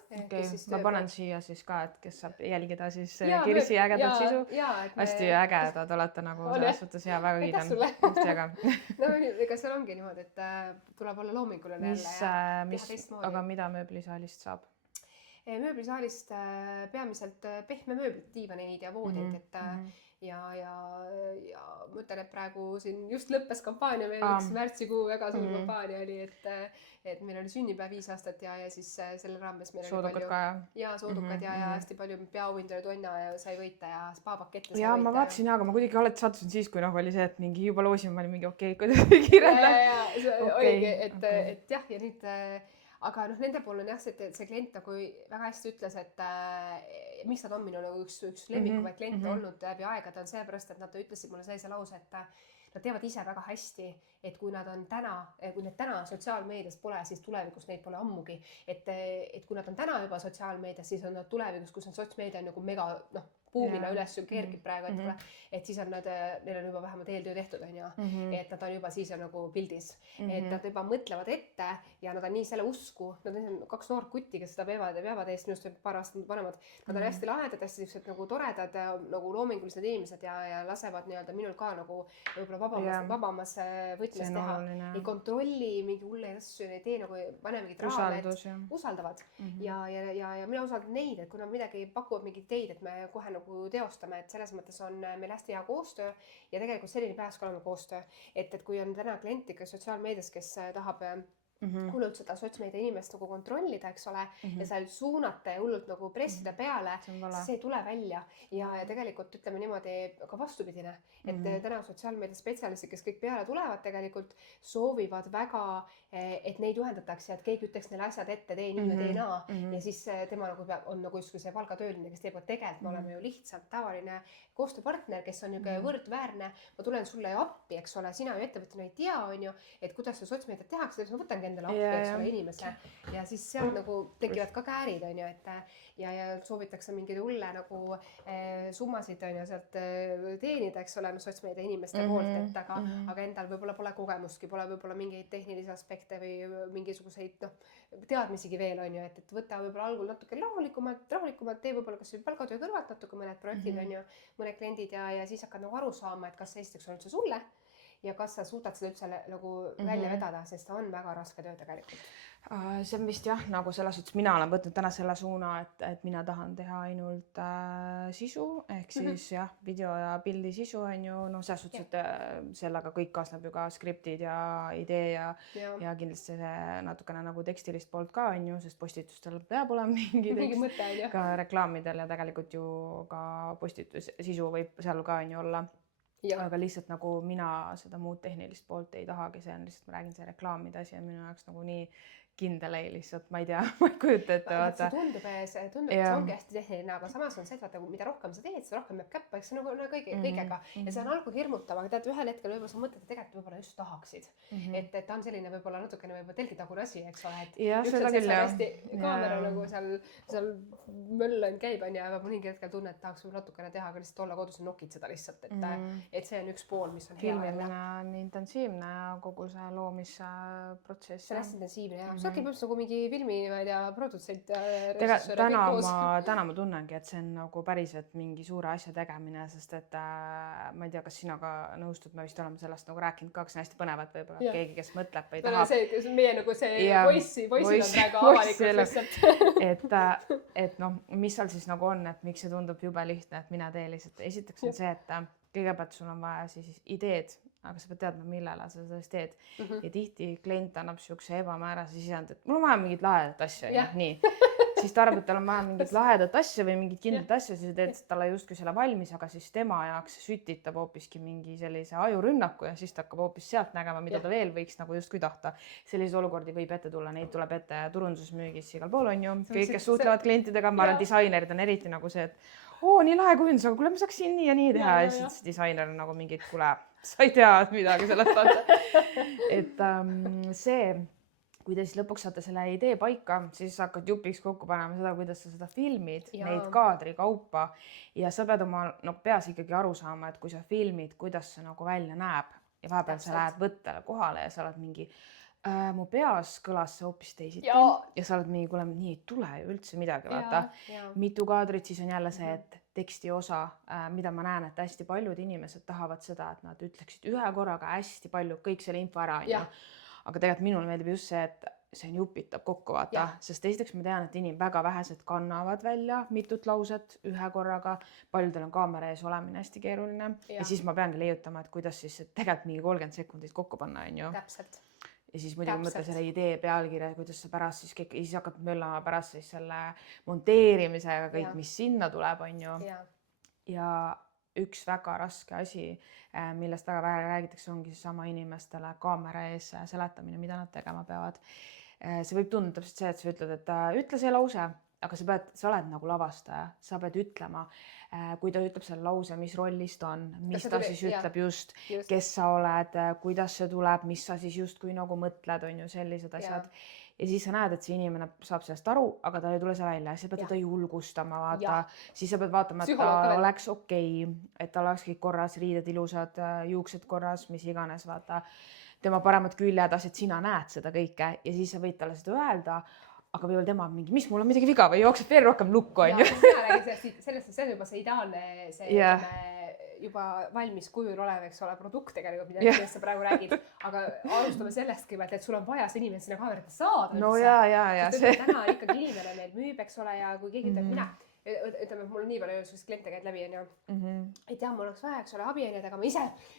Ma panen siia siis ka, et kes saab jälgida siis Kirsi ägedat sisu. Hästi ägedad olete nagu selles suhtes ja väga kiidan. No ega seal ongi niimoodi, et tuleb olla loominguline jälle. Aga mida mööblisaalist saab? Mööblisaalist peamiselt pehme mööblit, diivaneid ja voodid, et ja ma ütlen, et praegu siin just lõppes kampaania, meil üks märtsikuu väga suur kampaania oli, et meil oli sünnipäev 5 aastat ja siis selle raames meil oli palju soodukad ja hästi palju peaauhindu oli tonna ja sai võita ja spaapakette sai võita. Ja ma vaatasin, aga ma kuidagi alati sattusin siis, kui oli see, et mingi juba loosime, ma olin mingi okei, kuidas kirjelda. Oligi, et jah, ja nüüd aga nende pool on jah, see klient nagu väga hästi ütles, et miks nad on minu üks lemmikuvaid kliente olnud läbi aegade on seepärast, et nad ütlesid mulle sellise lause, et nad teavad ise väga hästi, et kui nad täna sotsiaalmeedias pole, siis tulevikus neid pole ammugi. Et kui nad on täna juba sotsiaalmeedias, siis on nad tulevikus, kus on sotsmeedia on nagu mega, puumina üles kergib praegu, et siis on neil on juba vähemalt eeltöö tehtud, on ju, et nad on juba siis nagu pildis, et nad juba mõtlevad ette ja nad on nii selle usku, nad on 2 noort kutti, kes seda peavad eest minust paar aastat vanemad, nad on hästi lahedad, hästi sellised nagu toredad, nagu loomingulised inimesed ja lasevad nii-öelda minul ka nagu võib-olla vabamas võtmes teha, ei kontrolli mingi hulleid asju, ei tee nagu pane mingid raame, usaldavad ja mina usaldan neid, et kui nad midagi pakuvad mingid ideid, et me kohe teostame, et selles mõttes on meil hästi hea koostöö ja tegelikult selline peaks ka olema koostöö, et kui on täna klient ikka sotsiaalmeedias, kes tahab hullult seda sotsmeedia inimest nagu kontrollida, eks ole, ja seal suunata ja hullult nagu pressida peale, see ei tule välja ja tegelikult ütleme niimoodi ka vastupidine, et täna sotsiaalmeedia spetsialistid, kes kõik peale tulevad tegelikult, soovivad väga, et neid juhendatakse ja et keegi ütleks neile asjad ette, tee nii ja tee naa ja siis tema on nagu justkui see palgatööline, kes teeb, et tegelikult me oleme ju lihtsalt tavaline koostööpartner, kes on võrdväärne, ma tulen sulle ju appi, eks ole, sina ju ettevõtjana ei tea, on ju, et kuidas see sotsmeediat tehakse, siis ma võtangi endale appi, eks ole, inimese ja siis seal nagu tekivad ka käärid, on ju, et ja soovitakse mingeid hulle nagu summasid, on ju, sealt teenida, eks ole, sotsmeedia inimeste poolt, et aga endal võib-olla pole kogemustki, pole võib-olla mingeid tehnilisi aspekte või mingisuguseid teadmisigi veel, on ju, et võta võib-olla algul natuke rahulikumalt, tee võib-olla kas palgatöö kõrvalt natuke mõned projektid, on ju, mõned kliendid ja siis hakkad nagu aru saama, et kas esiteks on üldse sulle ja kas sa suudad seda üldse nagu välja vedada, sest ta on väga raske töö tegelikult. See on vist jah, nagu selles suhtes mina olen võtnud täna selle suuna, et mina tahan teha ainult sisu ehk siis jah, video ja pildi sisu on ju, noh, selles suhtes, et sellega kõik kaasneb ju ka skriptid ja idee ja kindlasti see natukene nagu tekstilist poolt ka on ju, sest postitustel peab olema mingi mõte on ju. Ka reklaamidel ja tegelikult ju ka postitus, sisu võib seal ka on ju olla. Aga lihtsalt nagu mina seda muud tehnilist poolt ei tahagi, see on lihtsalt, ma räägin, see reklaamide asi on minu jaoks nagu nii kindel ei lihtsalt, ma ei tea, ma ei kujuta ette. See tundub, et see ongi hästi tehniline, aga samas on see, et vaata, mida rohkem sa teed, seda rohkem jääb käppa, eks see nagu kõigega. Ja see on algu hirmutav, aga tead, ühel hetkel võib-olla sa mõtled, et tegelikult võib-olla just tahaksid. Et ta on selline võib-olla natukene võib-olla telgitagune asi, eks ole. Üks on see hästi kaamera nagu seal möllön käib on ja mõningi hetkel tunne, et tahaks natukene teha, aga lihtsalt olla kodus ja nokid seda lihtsalt. Et see on üks pool, mis on hea. Filmimine on intensiivne ja kogu see loomisprotsess. See on hästi intensiivne ja sa äkki nagu mingi filmi, ma ei tea, produtsent ja täna ma tunnengi, et see on nagu päriselt mingi suure asja tegemine, sest et ma ei tea, kas sina ka nõustud, me vist oleme sellest nagu rääkinud ka, kas on hästi põnevad võib-olla keegi, kes mõtleb või tahab. Meie nagu see voice'il on praegu avalikult lihtsalt. Et noh, mis seal siis nagu on, et miks see tundub jube lihtne, et mina teen lihtsalt. Esiteks on see, et kõigepealt sul on vaja siis ideed, aga sa pead teadma, millele sa seda teed. Ja tihti klient annab siukse ebamäärase sisend, et mul on vaja mingit lahedat asja. Nii. Siis ta arvab, et tal on vaja mingit lahedat asja või mingit kindlat asja, siis teed talle justkui selle valmis, aga siis tema jaoks sütitab hoopiski mingi sellise ajurünnaku ja siis ta hakkab hoopis sealt nägema, mida ta veel võiks nagu justkui tahta. Selliseid olukordi võib ette tulla, neid tuleb ette turundusmüügis igal pool on ju. Kõik, kes suhtlevad klientidega, ma arvan, disainerid on eriti nagu see, et nii lahe kujundus, aga kuule, ma saaks siin nii ja nii teha. Ja siis disainer on nagu mingid, kuule, sa ei tea midagi sellest anda. Et see, kui te siis lõpuks saate selle idee paika, siis hakkad jupiks kokku panema seda, kuidas sa seda filmid, neid kaadri kaupa ja sa pead oma peas ikkagi aru saama, et kui sa filmid, kuidas see nagu välja näeb ja vahepeal sa lähed võttele kohale ja sa oled mingi mu peas kõlas see hoopis teisiti ja sa oled mingi, kuule, nii ei tule ju üldse midagi, vaata. Mitu kaadrit, siis on jälle see, et teksti osa, mida ma näen, et hästi paljud inimesed tahavad seda, et nad ütleksid ühe korraga hästi palju kõik selle info ära. Aga tegelikult minul meeldib just see, et see jupitab kokku, vaata. Sest esiteks ma tean, et väga vähesed kannavad välja mitut lauset ühe korraga. Paljudel on kaamera ees olemine hästi keeruline. Ja siis ma peangi leiutama, et kuidas siis tegelikult mingi 30 sekundit kokku panna, on ju. Täpselt. Ja siis muidugi mõtle selle idee pealkirja, kuidas sa pärast siis hakkad möllama pärast siis selle monteerimisega kõik, mis sinna tuleb, on ju. Ja üks väga raske asi, millest väga vähe räägitakse, ongi sama inimestele kaamera ees seletamine, mida nad tegema peavad. See võib tunda täpselt see, et sa ütled, et ütle see lause, aga sa oled nagu lavastaja, sa pead ütlema, kui ta ütleb selle lause, mis rollis ta on, mis ta siis ütleb just, kes sa oled, kuidas see tuleb, mis sa siis justkui nagu mõtled, on ju sellised asjad. Ja siis sa näed, et see inimene saab sellest aru, aga ta ei tule see välja, sa pead teda julgustama, vaata. Siis sa pead vaatama, et ta oleks okei, et ta oleks kõik korras, riided ilusad, juuksed korras, mis iganes, vaata. Tema paremad küljed, et sina näed seda kõike ja siis sa võid talle seda öelda, aga võib-olla tema on mingi, mis mul on midagi viga või jookseb veel rohkem lukku, on ju. Sellest see on juba see ideaalne, juba valmis kujul olev, eks ole, produkt tegelikult, mida sa praegu räägid. Aga alustame sellest kõigepealt, et sul on vaja see inimene sinna kaamerate saada. No ja. Täna ikkagi inimene meil müüb, eks ole, ja kui keegi ütleb mina, ütleme, mul on nii palju kliente käid läbi, on ju. Et jah, mul oleks vaja, eks ole, abiaineid, aga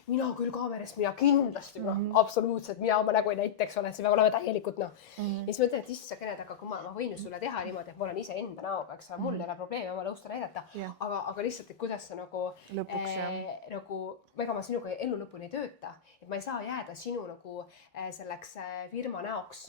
mina küll kaamerist, mina kindlasti, absoluutselt, ma nägu ei näita, eks ole, et see peab olema täielikult, Ja siis ma ütlen, et issa kened, aga kui ma võin ju sulle teha niimoodi, et ma olen ise enda näoga, eks ole, mul ei ole probleemi oma lõusta näidata, aga lihtsalt, et kuidas sa nagu, ega ma sinuga elu lõpuni ei tööta, et ma ei saa jääda sinu nagu selleks firma näoks,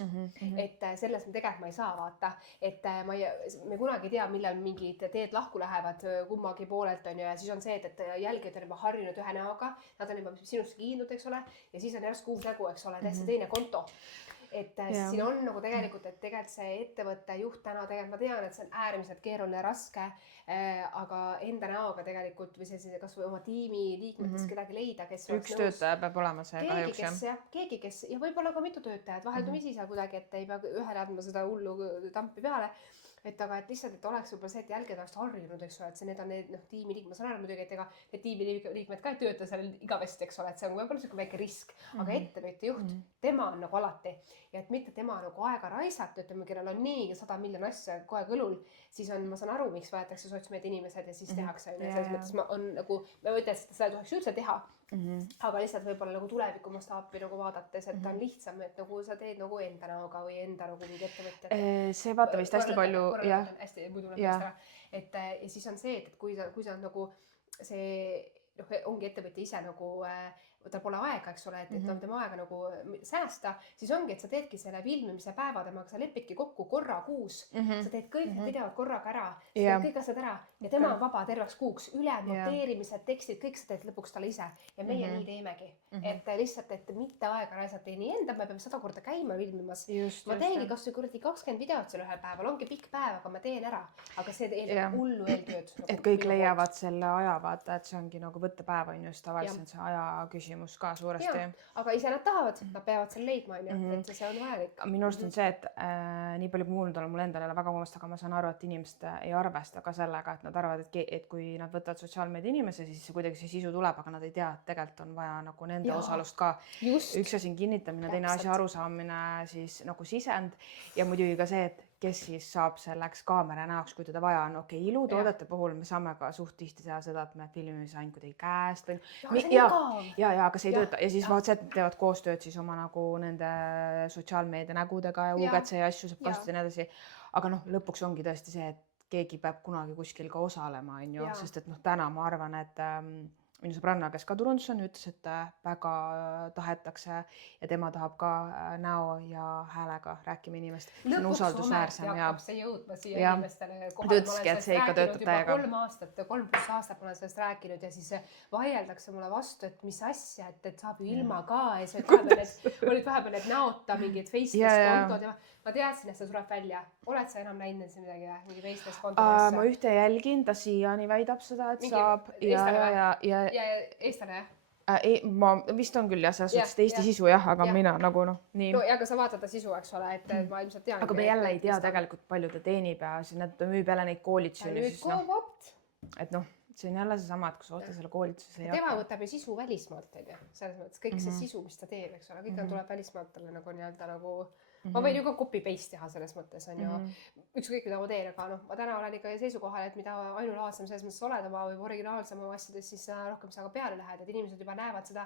et selles me tegelikult ma ei saa vaata, et me kunagi ei tea, millal mingid teed lahku lähevad kummagi poolelt, on ju, ja siis on see, et jälgijad on juba harjunud ühe näoga, nad on juba sinusse kiindunud, eks ole, ja siis on järsku uus nägu, eks ole, täiesti teine konto. Et siin on nagu tegelikult, et tegelikult see ettevõtte juht täna tegelikult, ma tean, et see on äärmiselt keeruline ja raske, aga enda näoga tegelikult või see kas või oma tiimi liikmetest kedagi leida, kes üks töötaja peab olema see kahjuks, keegi, kes ja võib-olla ka mitu töötajat vaheldumisi seal kuidagi, et ei pea ühele andma seda hullu tampi peale. Et aga et lihtsalt, et oleks võib-olla see, et jälged oleks harjunud, eks ole, et need on need tiimiliikmed, ma saan aru muidugi, et ega need tiimiliikmed ka ei tööta seal igavesti, eks ole, et see on võib-olla selline väike risk, aga ettevõtte juht, tema on nagu alati ja et mitte tema nagu aega raisata, ütleme, kellel on nii 100 miljonit asja kogu aeg õlul, siis on, ma saan aru, miks võetakse sotsmeedia inimesed ja siis tehakse, selles mõttes ma on nagu, ma ei ütle, et seda ei tohiks üldse teha, aga lihtsalt võib-olla nagu tuleviku mastaapi nagu vaadates, et ta on lihtsam, et nagu sa teed nagu enda näoga või enda nagu mingi ettevõtjad. See vaata vist hästi palju, jah. Hästi, muidu lõpust ära. Et ja siis on see, et kui sa nagu see, ongi ettevõtja ise nagu tal pole aega, eks ole, et on tema aega nagu säästa, siis ongi, et sa teedki selle filmimise päeva temaga, sa lepidki kokku korra kuus, sa teed kõik need videod korraga ära, sa teed kõik asjad ära ja tema on vaba terveks kuuks, noteerimised, tekstid, kõik sa teed lõpuks talle ise ja meie nii teemegi, et lihtsalt, et mitte aega raisata nii enda, me peame 100 korda käima filmimas, ma teengi kas või kuradi 20 videot seal ühel päeval, ongi pikk päev, aga ma teen ära, aga see eeldab hullu eeltööd. Et kõik leiavad selle aja, vaata, et see ongi nagu võttepäev on just tavaliselt see aja küsimus ka suuresti. Aga ise nad tahavad, nad peavad seal leidma, et see on vajalik. Minu arust on see, et nii palju kuulnud olen mul endal väga kummast, aga ma saan aru, et inimesed ei arvesta ka sellega, et nad arvavad, et kui nad võtavad sotsiaalmeedia inimese, siis kuidagi see sisu tuleb, aga nad ei tea, et tegelikult on vaja nagu nende osalust ka. Üks asi on kinnitamine, teine asi arusaamine, siis nagu sisend ja muidugi ka see, et kes siis saab selleks kaamera näoks, kui teda vaja on. Okei, ilutoodete puhul me saame ka suht tihti teha seda, et me filmime ainult kuidagi käest või aga see ei tööta ja siis vaat see, et teevad koostööd siis oma nagu nende sotsiaalmeedia nägudega ja UGC ja asju saab kasutada ja nii edasi. Aga lõpuks ongi tõesti see, et keegi peab kunagi kuskil ka osalema, sest et täna ma arvan, et minu sõbranna, kes ka turundus on, ütles, et väga tahetakse ja tema tahab ka näo ja häälega rääkima inimest. See on usaldusväärsem. Lõpuks hakkab see jõudma siia inimestele kohal. Tõtski, et see ikka töötab täiega. 3+ aastat ma olen sellest rääkinud ja siis vaieldakse mulle vastu, et mis asja, et saab ju ilma ka ja siis olid vahepeal need näota mingid Faceless kontod ja ma teadsin, et see tuleb välja. Oled sa enam näinud siin midagi või? Mingi Faceless kontod? Ma ühte jälgin, ta siiani väidab seda, et saab. Ja eestlane, ma vist on küll selles suhtes Eesti sisu aga mina nagu nii. No ja aga sa vaatad ta sisu, eks ole, et ma ilmselt tean. Aga me jälle ei tea tegelikult palju ta teenib ja ta müüb jälle neid koolitusi. Et see on jälle seesama, et kui sa ostad selle koolituse. Tema võtab ju sisu välismaalt, selles mõttes kõik see sisu, mis ta teeb, eks ole, kõik tuleb välismaalt talle nagu nii-öelda nagu ma võin ju ka copy-paste teha selles mõttes on ju ükskõik mida ma teen, aga ma täna olen ikka seisukohal, et mida ainulaadsem selles mõttes oled oma või originaalsem oma asjades, siis rohkem sa ka peale lähed, et inimesed juba näevad seda,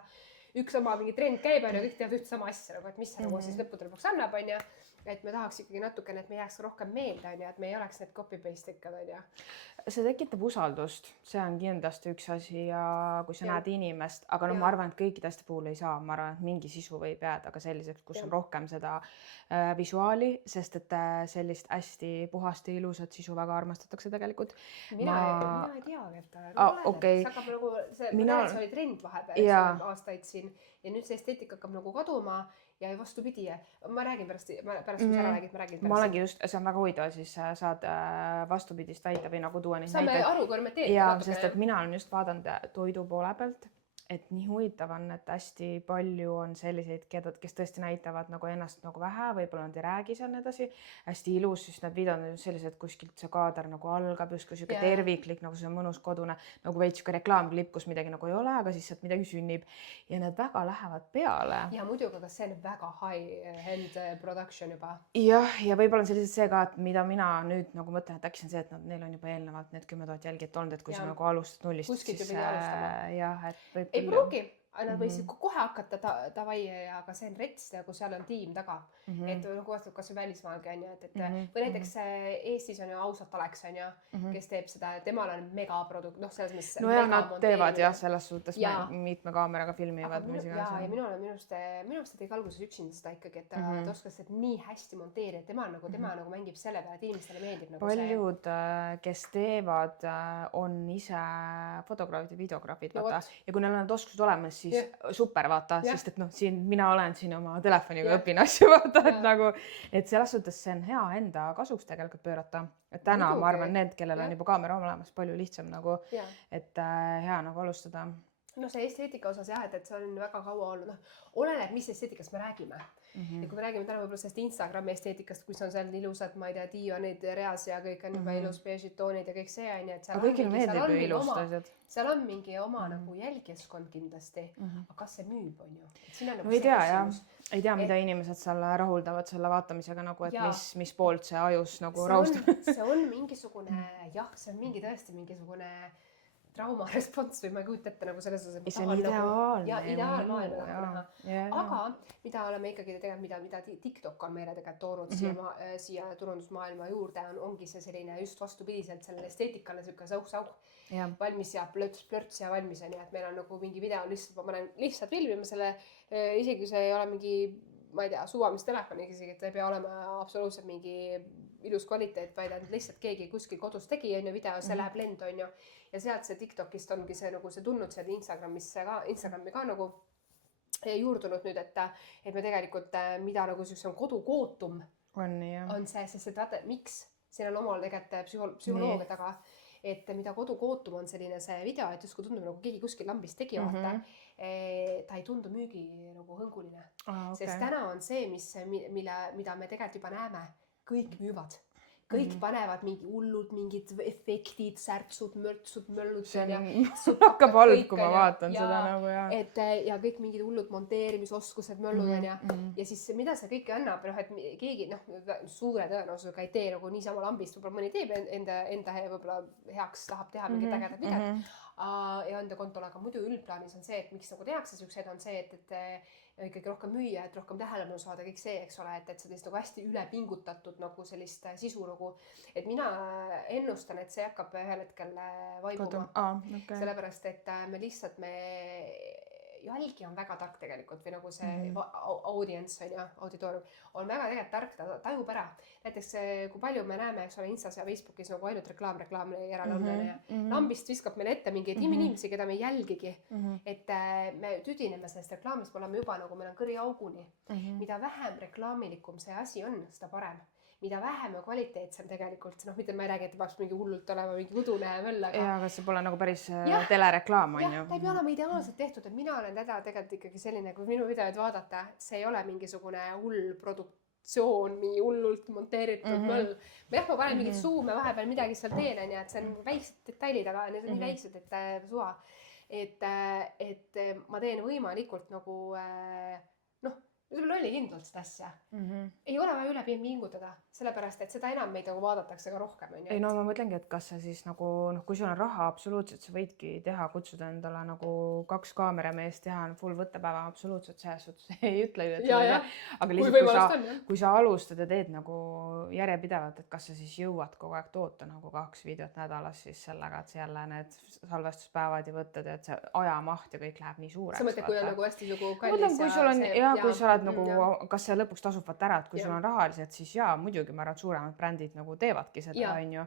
üks oma mingi trend käib ja kõik teavad üht sama asja, et mis see nagu siis lõppude lõpuks annab, on ju. Et me tahaks ikkagi natukene, et me jääks rohkem meelde, on ju, et me ei oleks need copy-paste ikkad, on ju. See tekitab usaldust, see on kindlasti üks asi ja kui sa näed inimest, aga ma arvan, et kõikide asjade puhul ei saa, ma arvan, et mingi sisu võib jääda ka selliseks, kus on rohkem seda visuaali, sest et sellist hästi puhast ja ilusat sisu väga armastatakse tegelikult. Mina ei teagi, et hakkab nagu, see oli trend vahepeal aastaid siin ja nüüd see esteetika hakkab nagu kaduma ja vastupidi, ma räägin pärast, kui sa ära räägid, ma räägin pärast. Ma olengi just, see on väga huvitav, siis saad vastupidist väita või nagu tuua neid näiteid. Saame aru, kui me teed. Sest et mina olen just vaadanud toidu poole pealt, et nii huvitav on, et hästi palju on selliseid, kes tõesti näitavad nagu ennast nagu vähe, võib-olla nad ei räägi seal nii edasi, hästi ilus, siis need videod on sellised, kuskilt see kaader nagu algab, justkui siuke terviklik, nagu see mõnus kodune, nagu veits siuke reklaamklipp, kus midagi nagu ei ole, aga siis sealt midagi sünnib ja need väga lähevad peale. Ja muidugi, aga see on väga high-end production juba. Jah, ja võib-olla on sellised see ka, et mida mina nüüd nagu mõtlen, et äkki on see, et neil on juba eelnevalt need 10 000 jälgijat olnud, et kui sa nagu alustad nullist, siis jah, et võib ei pruugi, nad võisid kohe hakata davai, aga see on rets, kui seal on tiim taga. Et kohastab kas või välismaalgi on ju, või näiteks Eestis on ju ausalt Alex on ju, kes teeb seda, temal on megaprodukt, selles mõttes. No ja nad teevad jah, selles suhtes mitme kaameraga filmivad. Ja minu arust tegi alguses üksinda seda ikkagi, et ta oskas seda nii hästi monteerida, tema nagu mängib selle peale, et inimestele meeldib. Paljud, kes teevad, on ise fotograafid ja videograafid, ja kui neil on need oskused olemas, siis super vaata, sest et noh, siin mina olen siin oma telefoniga õpin asju vaata, et nagu, et selles suhtes see on hea enda kasuks tegelikult pöörata. Et täna ma arvan, need, kellel on juba kaamera olemas, palju lihtsam nagu, et hea nagu alustada. No see esteetika osas jah, et see on väga kaua olnud, oleneb, mis esteetikast me räägime. Ja kui me räägime täna võib-olla sellest Instagrami esteetikast, kus on seal ilusad, ma ei tea, diivanid reas ja kõik on juba ilus beežid toonid ja kõik see on ja, et seal on mingi oma nagu jälgijaskond kindlasti, aga kas see müüb, on ju? No ei tea jah, ei tea, mida inimesed seal rahuldavad selle vaatamisega nagu, et mis poolt see ajus nagu rahustab. See on mingisugune, jah, see on mingi tõesti mingisugune traumarespons või ma ei kujuta ette nagu selles osas, see on ideaalne. Ideaalmaailma nagu näha. Aga mida oleme ikkagi tegelikult, mida TikTok on meile tegelikult toonud siia turundusmaailma juurde, ongi see selline just vastupidiselt sellele esteetikale siuke sauh-sauh valmis ja plörts ja valmis on ja, et meil on nagu mingi video lihtsalt, ma panen lihtsalt filmima selle, isegi see ei ole mingi, ma ei tea, suvamistelefoniga isegi, et ei pea olema absoluutselt mingi ilus kvaliteet, vaid et lihtsalt keegi kuskil kodus tegi on ju video, see läheb lend on ju ja sealt see TikTokist ongi see nagu see tulnud seal Instagrami ka nagu juurdunud nüüd, et me tegelikult mida nagu on kodukootum on see, sest et vaata, miks siin on omal tegelikult psühholoogia taga, et mida kodukootum on selline see video, et justkui tundub nagu keegi kuskil lambist tegi vaata, ta ei tundu müügi nagu hõnguline, sest täna on see, mida me tegelikult juba näeme, kõik müüvad. Kõik panevad mingi hullud, mingid efektid, särtsud, mörtsud, möllud. See hakkab halb, kui ma vaatan seda nagu ja. Ja kõik mingid hullud monteerimisoskused, möllud on ja siis mida see kõike annab, et keegi suure tõenäosusega ei tee nagu niisama lambist, võib-olla mõni teeb enda võib-olla heaks, tahab teha mingit ägedat videot ja enda kontol, aga muidu üldplaanis on see, et miks nagu tehakse siuksed on see, et ikkagi rohkem müüa, et rohkem tähelepanu saada, kõik see, eks ole, et sellist nagu hästi ülepingutatud nagu sellist sisu nagu, et mina ennustan, et see hakkab ühel hetkel vaibuma, sellepärast, et me jälgi on väga tark tegelikult või nagu see audience on ja auditoorium on väga tegelikult tark, ta tajub ära. Näiteks kui palju me näeme, eks ole, Instas ja Facebookis nagu ainult reklaam järele on ja lambist viskab meile ette mingeid inimesi, keda me ei jälgigi. Et me tüdineme sellest reklaamist, me oleme juba nagu meil on kõri auguni. Mida vähem reklaamilikum see asi on, seda parem. Mida vähem ja kvaliteetsem tegelikult, mitte ma ei räägi, et peaks mingi hullult olema mingi udune möll, aga see pole nagu päris telereklaam on ju. Ta ei pea olema ideaalselt tehtud, et mina olen täda tegelikult ikkagi selline, kui minu videoid vaadata, see ei ole mingisugune hull produktsioon, mingi hullult monteeritud möll. Ma panen mingid suume vahepeal midagi seal teen, et see on väiksed detailid, aga need on nii väiksed, et suva. Et ma teen võimalikult nagu lolli kindlalt seda asja. Ei ole vaja üle pingutada, sellepärast, et seda enam meid nagu vaadatakse ka rohkem. Ei no ma mõtlengi, et kas see siis nagu, kui sul on raha absoluutselt, sa võidki teha, kutsuda endale nagu 2 kaamerameest, teha full võttepäeva absoluutselt selles suhtes, ei ütle ju, et aga lihtsalt kui sa alustad ja teed nagu järjepidevalt, et kas sa siis jõuad kogu aeg toota nagu 2 videot nädalas siis sellega, et jälle need salvestuspäevad ja võtted, et see ajamaht ja kõik läheb nii suureks. Sa mõtled, kui on nagu hästi nagu kallis kui sa oled nagu, kas see lõpuks tasub ära, et kui sul on rahaliselt, siis muidugi ma arvan, et suuremad brändid nagu teevadki seda, on ju,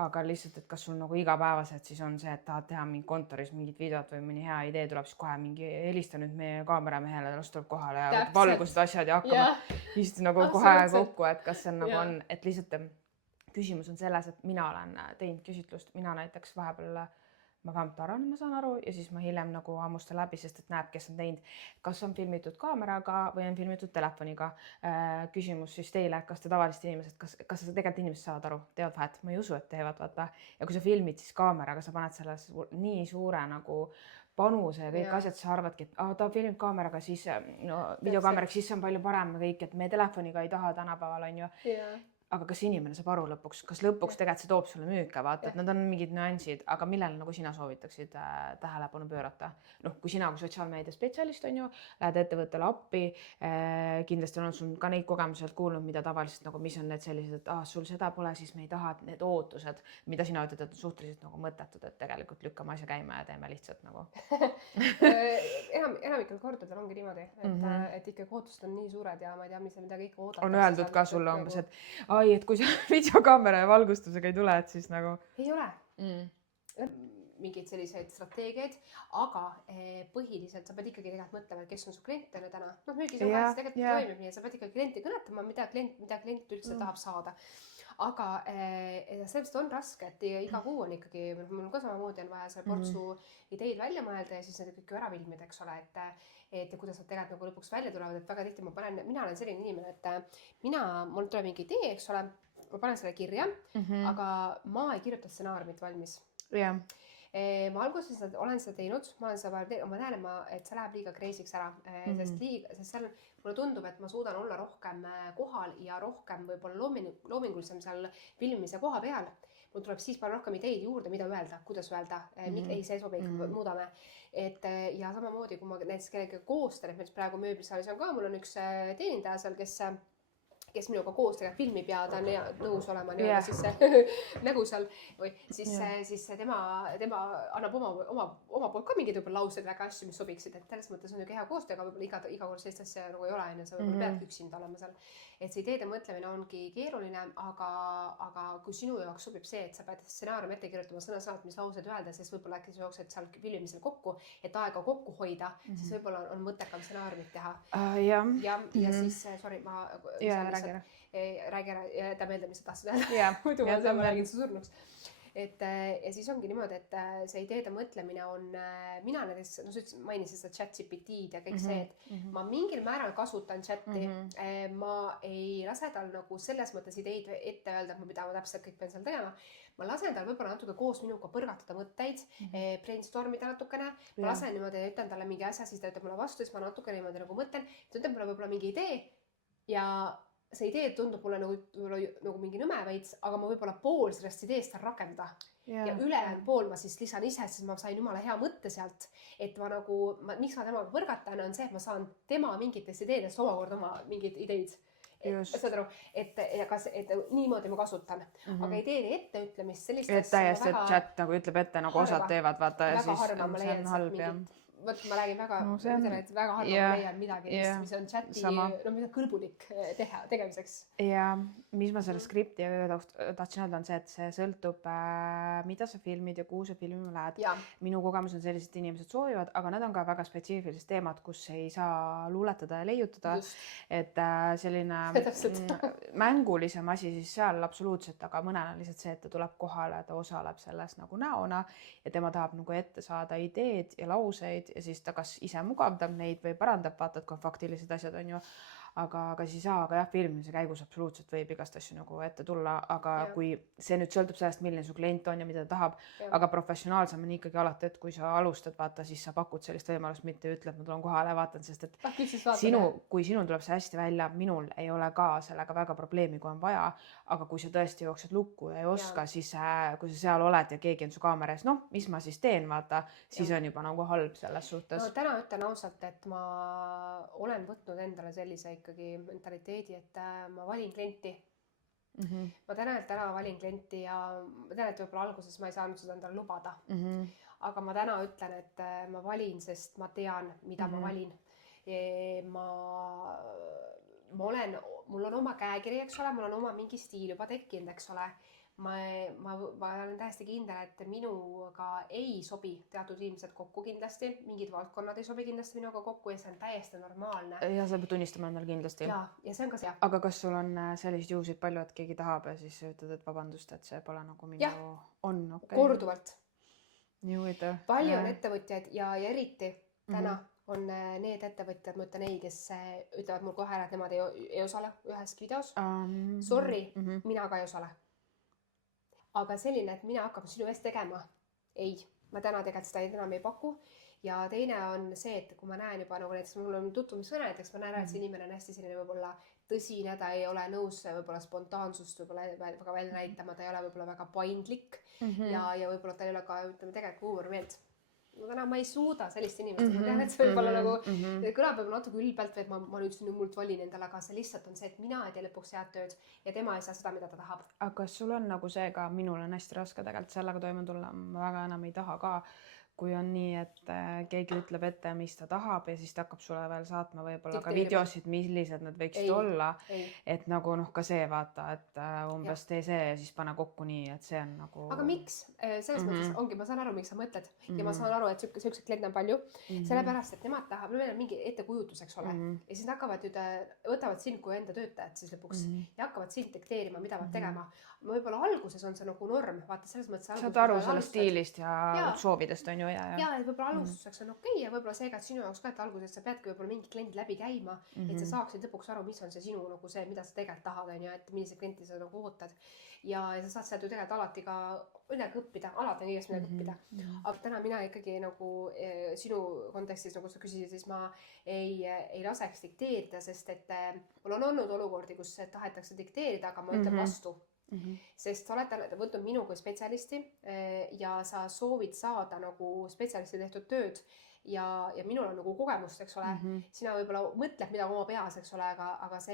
aga lihtsalt, et kas sul nagu igapäevaselt siis on see, et tahad teha mingi kontoris mingit videot või mõni hea idee tuleb, siis kohe mingi helista nüüd meie kaameramehele, las tuleb kohale ja valgused asjad ja hakkama vist nagu kohe kokku, et kas see nagu on, et lihtsalt küsimus on selles, et mina olen teinud küsitlust, mina näiteks vahepeal ma vähemalt arvan, ma saan aru ja siis ma hiljem nagu hammustan läbi, sest et näeb, kes on teinud, kas on filmitud kaameraga või on filmitud telefoniga. Küsimus siis teile, kas te tavalised inimesed, kas tegelikult inimesed saavad aru, teevad vahet, ma ei usu, et teevad, vaata. Ja kui sa filmid siis kaameraga, sa paned selles nii suure nagu panuse ja kõik asjad, sa arvadki, et ta filmib kaameraga, siis videokaameraga, siis see on palju parem kõik, et me telefoniga ei taha tänapäeval, on ju. Aga kas inimene saab aru lõpuks, kas lõpuks tegelikult see toob sulle müüke, vaata, et nad on mingid nüansid, aga millele nagu sina soovitaksid tähelepanu pöörata? Kui sina kui sotsiaalmeedia spetsialist on ju, lähed ettevõttele appi, kindlasti on sul ka neid kogemuselt kuulnud, mida tavaliselt nagu, mis on need sellised, et sul seda pole, siis me ei taha, et need ootused, mida sina ütled, et on suhteliselt nagu mõttetud, et tegelikult lükkame asja käima ja teeme lihtsalt nagu. Enamikel kordadel ongi niimoodi, et ikka ootused on nii suured ja ma ei tea, mis mida kõik oodatakse. On öeldud ka sulle umbes, et kui see videokaamera ja valgustusega ei tule, et siis nagu... Ei ole. mingeid selliseid strateegiaid, aga põhiliselt sa pead ikkagi tegelikult mõtlema, et kes on su klient täna. Noh, müügis on see tegelikult toimib nii, et sa pead ikkagi klienti kõnetama, mida klient üldse tahab saada. Aga sellest on raske, et iga kuu on ikkagi, mul ka samamoodi on vaja see portsu ideid välja mõelda ja siis need kõik ära filmida, eks ole, et kuidas nad tegelikult nagu lõpuks välja tulevad, et väga tihti mina olen selline inimene, et mul tuleb mingi idee, eks ole, ma panen selle kirja, aga ma ei kirjuta stsenaariumit valmis. Ma alguses olen seda teinud, ma näen, et see läheb liiga crazy'ks ära, sest seal mulle tundub, et ma suudan olla rohkem kohal ja rohkem võib-olla loomingulisem seal filmimise koha peal. Mul tuleb siis palju rohkem ideid juurde, mida öelda, kuidas öelda, ei see sobi, muudame. Ja samamoodi, kui ma näiteks kellega koostan, et praegu mööblisaalis on ka, mul on üks teenindaja seal, kes minuga koos tegelikult filmib ja ta on nõus olema siis nägu seal või siis tema annab oma poolt ka mingeid võib-olla lauseid väga asju, mis sobiksid, et selles mõttes on ju hea koostöö, aga võib-olla iga kord sellist asja nagu ei ole, sa võib-olla pead üksinda olema seal. Et see ideede mõtlemine ongi keeruline, aga kui sinu jaoks sobib see, et sa pead stsenaariumi ette kirjutama sõna-sõnalt, mis laused öelda, siis võib-olla äkki sa jooksed seal filmimisel kokku, et aega kokku hoida, siis võib-olla on mõttekam stsenaariumit teha. Ja siis, sorry, ma räägi ära ja jäta meelde, mis sa tahtsid öelda. Muidu ma räägin su surnuks. Ja siis ongi niimoodi, et see ideede mõtlemine on, mina näiteks, sa mainisid seda ChatGPT-d ja kõik see, et ma mingil määral kasutan chati, ma ei lase tal nagu selles mõttes ideid ette öelda, mida ma täpselt kõik pean seal tegema. Ma lasen tal võib-olla natuke koos minuga põrgatada mõtteid, brainstormida natukene, ma lasen niimoodi, ütlen talle mingi asja, siis ta ütleb mulle vastu, siis ma natuke niimoodi nagu mõtlen, ta ütleb mulle võib-olla mingi idee ja see idee tundub mulle nagu mingi nõme veits, aga ma võib-olla pool sellest ideest saan rakenda. Ja ülejäänud pool ma siis lisan ise, siis ma sain jumala hea mõtte sealt, et ma nagu, miks ma temaga põrgatan, on see, et ma saan tema mingitest ideedest omakorda oma mingid ideid. Saad aru, et niimoodi ma kasutan. Aga ideede etteütlemist sellist et täiesti, et chat nagu ütleb ette, nagu osad teevad, vaata, ja siis see on halb, jah. Võt, ma räägin väga harva leian midagi, mis on chati, mis on kõlbulik tegemiseks. Ja mis ma selle skripti tahtsin öelda on see, et see sõltub, mida sa filmid ja kuhu sa filmima lähed. Minu kogemus on sellised inimesed soovivad, aga need on ka väga spetsiifilised teemad, kus ei saa luuletada ja leiutada. Et selline mängulisem asi siis seal absoluutselt, aga mõnel on lihtsalt see, et ta tuleb kohale, ta osaleb selles nagu näona ja tema tahab nagu ette saada ideed ja lauseid ja siis ta kas ise mugavdab neid või parandab, vaatad, kui faktilised asjad on ju, aga siis aga jah, filmimise käigus absoluutselt võib igast asju nagu ette tulla, aga kui see nüüd sõltub sellest, milline su klient on ja mida ta tahab, aga professionaalsem on ikkagi alati, et kui sa alustad, vaata, siis sa pakud sellist võimalust, mitte ütled, ma tulen kohale ja vaatan, sest et kui sinul tuleb see hästi välja, minul ei ole ka sellega väga probleemi, kui on vaja, aga kui sa tõesti jooksed lukku ja ei oska, siis kui sa seal oled ja keegi on su kaamera ees, noh, mis ma siis teen, vaata, siis on juba nagu halb selles suhtes. No täna ütlen ausalt, et ma olen võtnud endale sellise ikkagi mentaliteedi, et ma valin klienti. Ma täna valin klienti ja ma tean, et võib-olla alguses ma ei saanud seda endale lubada. Aga ma täna ütlen, et ma valin, sest ma tean, mida ma valin. Mul on oma käekiri, eks ole, mul on oma mingi stiil juba tekkinud, eks ole. Ma olen täiesti kindel, et minuga ei sobi teatud inimesed kokku kindlasti, mingid valdkonnad ei sobi kindlasti minuga kokku ja see on täiesti normaalne. Ja sa pead tunnistama endale kindlasti. Ja see on ka see. Aga kas sul on sellised juhusid palju, et keegi tahab ja siis ütled, et vabandust, et see pole nagu minu on? Okay. Korduvalt. Nii huvitav. Palju on ettevõtjaid ja eriti täna on need ettevõtjad, ma ütlen ei, kes ütlevad mul kohe, et nemad ei osale üheski videos. Sorry, mina ka ei osale. Aga selline, et mina hakkab sinu eest tegema, ei, ma täna tegelikult seda enam ei paku. Ja teine on see, et kui ma näen juba, nagu näiteks mul on tutvumisvõne, näiteks ma näen, et see inimene on hästi selline võib-olla tõsine, ta ei ole nõus võib-olla spontaansust võib-olla väga välja näitama, ta ei ole võib-olla väga paindlik ja võib-olla ta ei ole ka, ütleme, tegelikult huumorimeelt. Täna ma ei suuda sellist inimest, ma tean, et see võib-olla nagu kõlab võib-olla natuke ülbelt või et ma nüüd sinu mult valin endale, aga see lihtsalt on see, et mina ei tee lõpuks head tööd ja tema ei saa seda, mida ta tahab. Aga kas sul on nagu see ka, minul on hästi raske tegelikult sellega toime tulla, ma väga enam ei taha ka, kui on nii, et keegi ütleb ette, mis ta tahab ja siis ta hakkab sulle veel saatma võib-olla ka Dikteerima. videosid, millised nad võiksid olla, et nagu ka see vaata, et umbes tee see ja siis pane kokku nii, et see on nagu. Aga miks? Selles mõttes ongi, ma saan aru, miks sa mõtled ja ma saan aru, et siukseid kliente on palju, sellepärast, et nemad tahavad, meil on mingi ettekujutus, eks ole, ja siis hakkavad nüüd, võtavad sind kui enda töötajat siis lõpuks ja hakkavad sind dikteerima, mida peab tegema. Võib-olla alguses on see nagu norm, vaata selles mõttes. Saad aru sellest stiilist ja soovidest on ju. Ja võib-olla alustuseks on okei ja võib-olla seega, et sinu jaoks ka, et alguses sa peadki võib-olla mingi klient läbi käima, et sa saaksid lõpuks aru, mis on see sinu nagu see, mida sa tegelikult tahad, on ju, et millise klienti sa nagu ootad. Ja sa saad sealt ju tegelikult alati ka midagi õppida, alati on kõigest midagi õppida. Aga täna mina ikkagi nagu sinu kontekstis, nagu sa küsisid, siis ma ei laseks dikteerida, sest et mul on olnud olukordi, kus tahetakse dikteerida, aga ma ütlen vastu. Sest sa oled võtnud minu kui spetsialisti ja sa soovid saada nagu spetsialisti tehtud tööd ja minul on nagu kogemust, eks ole. Sina võib-olla mõtled midagi oma peas, eks ole, aga sa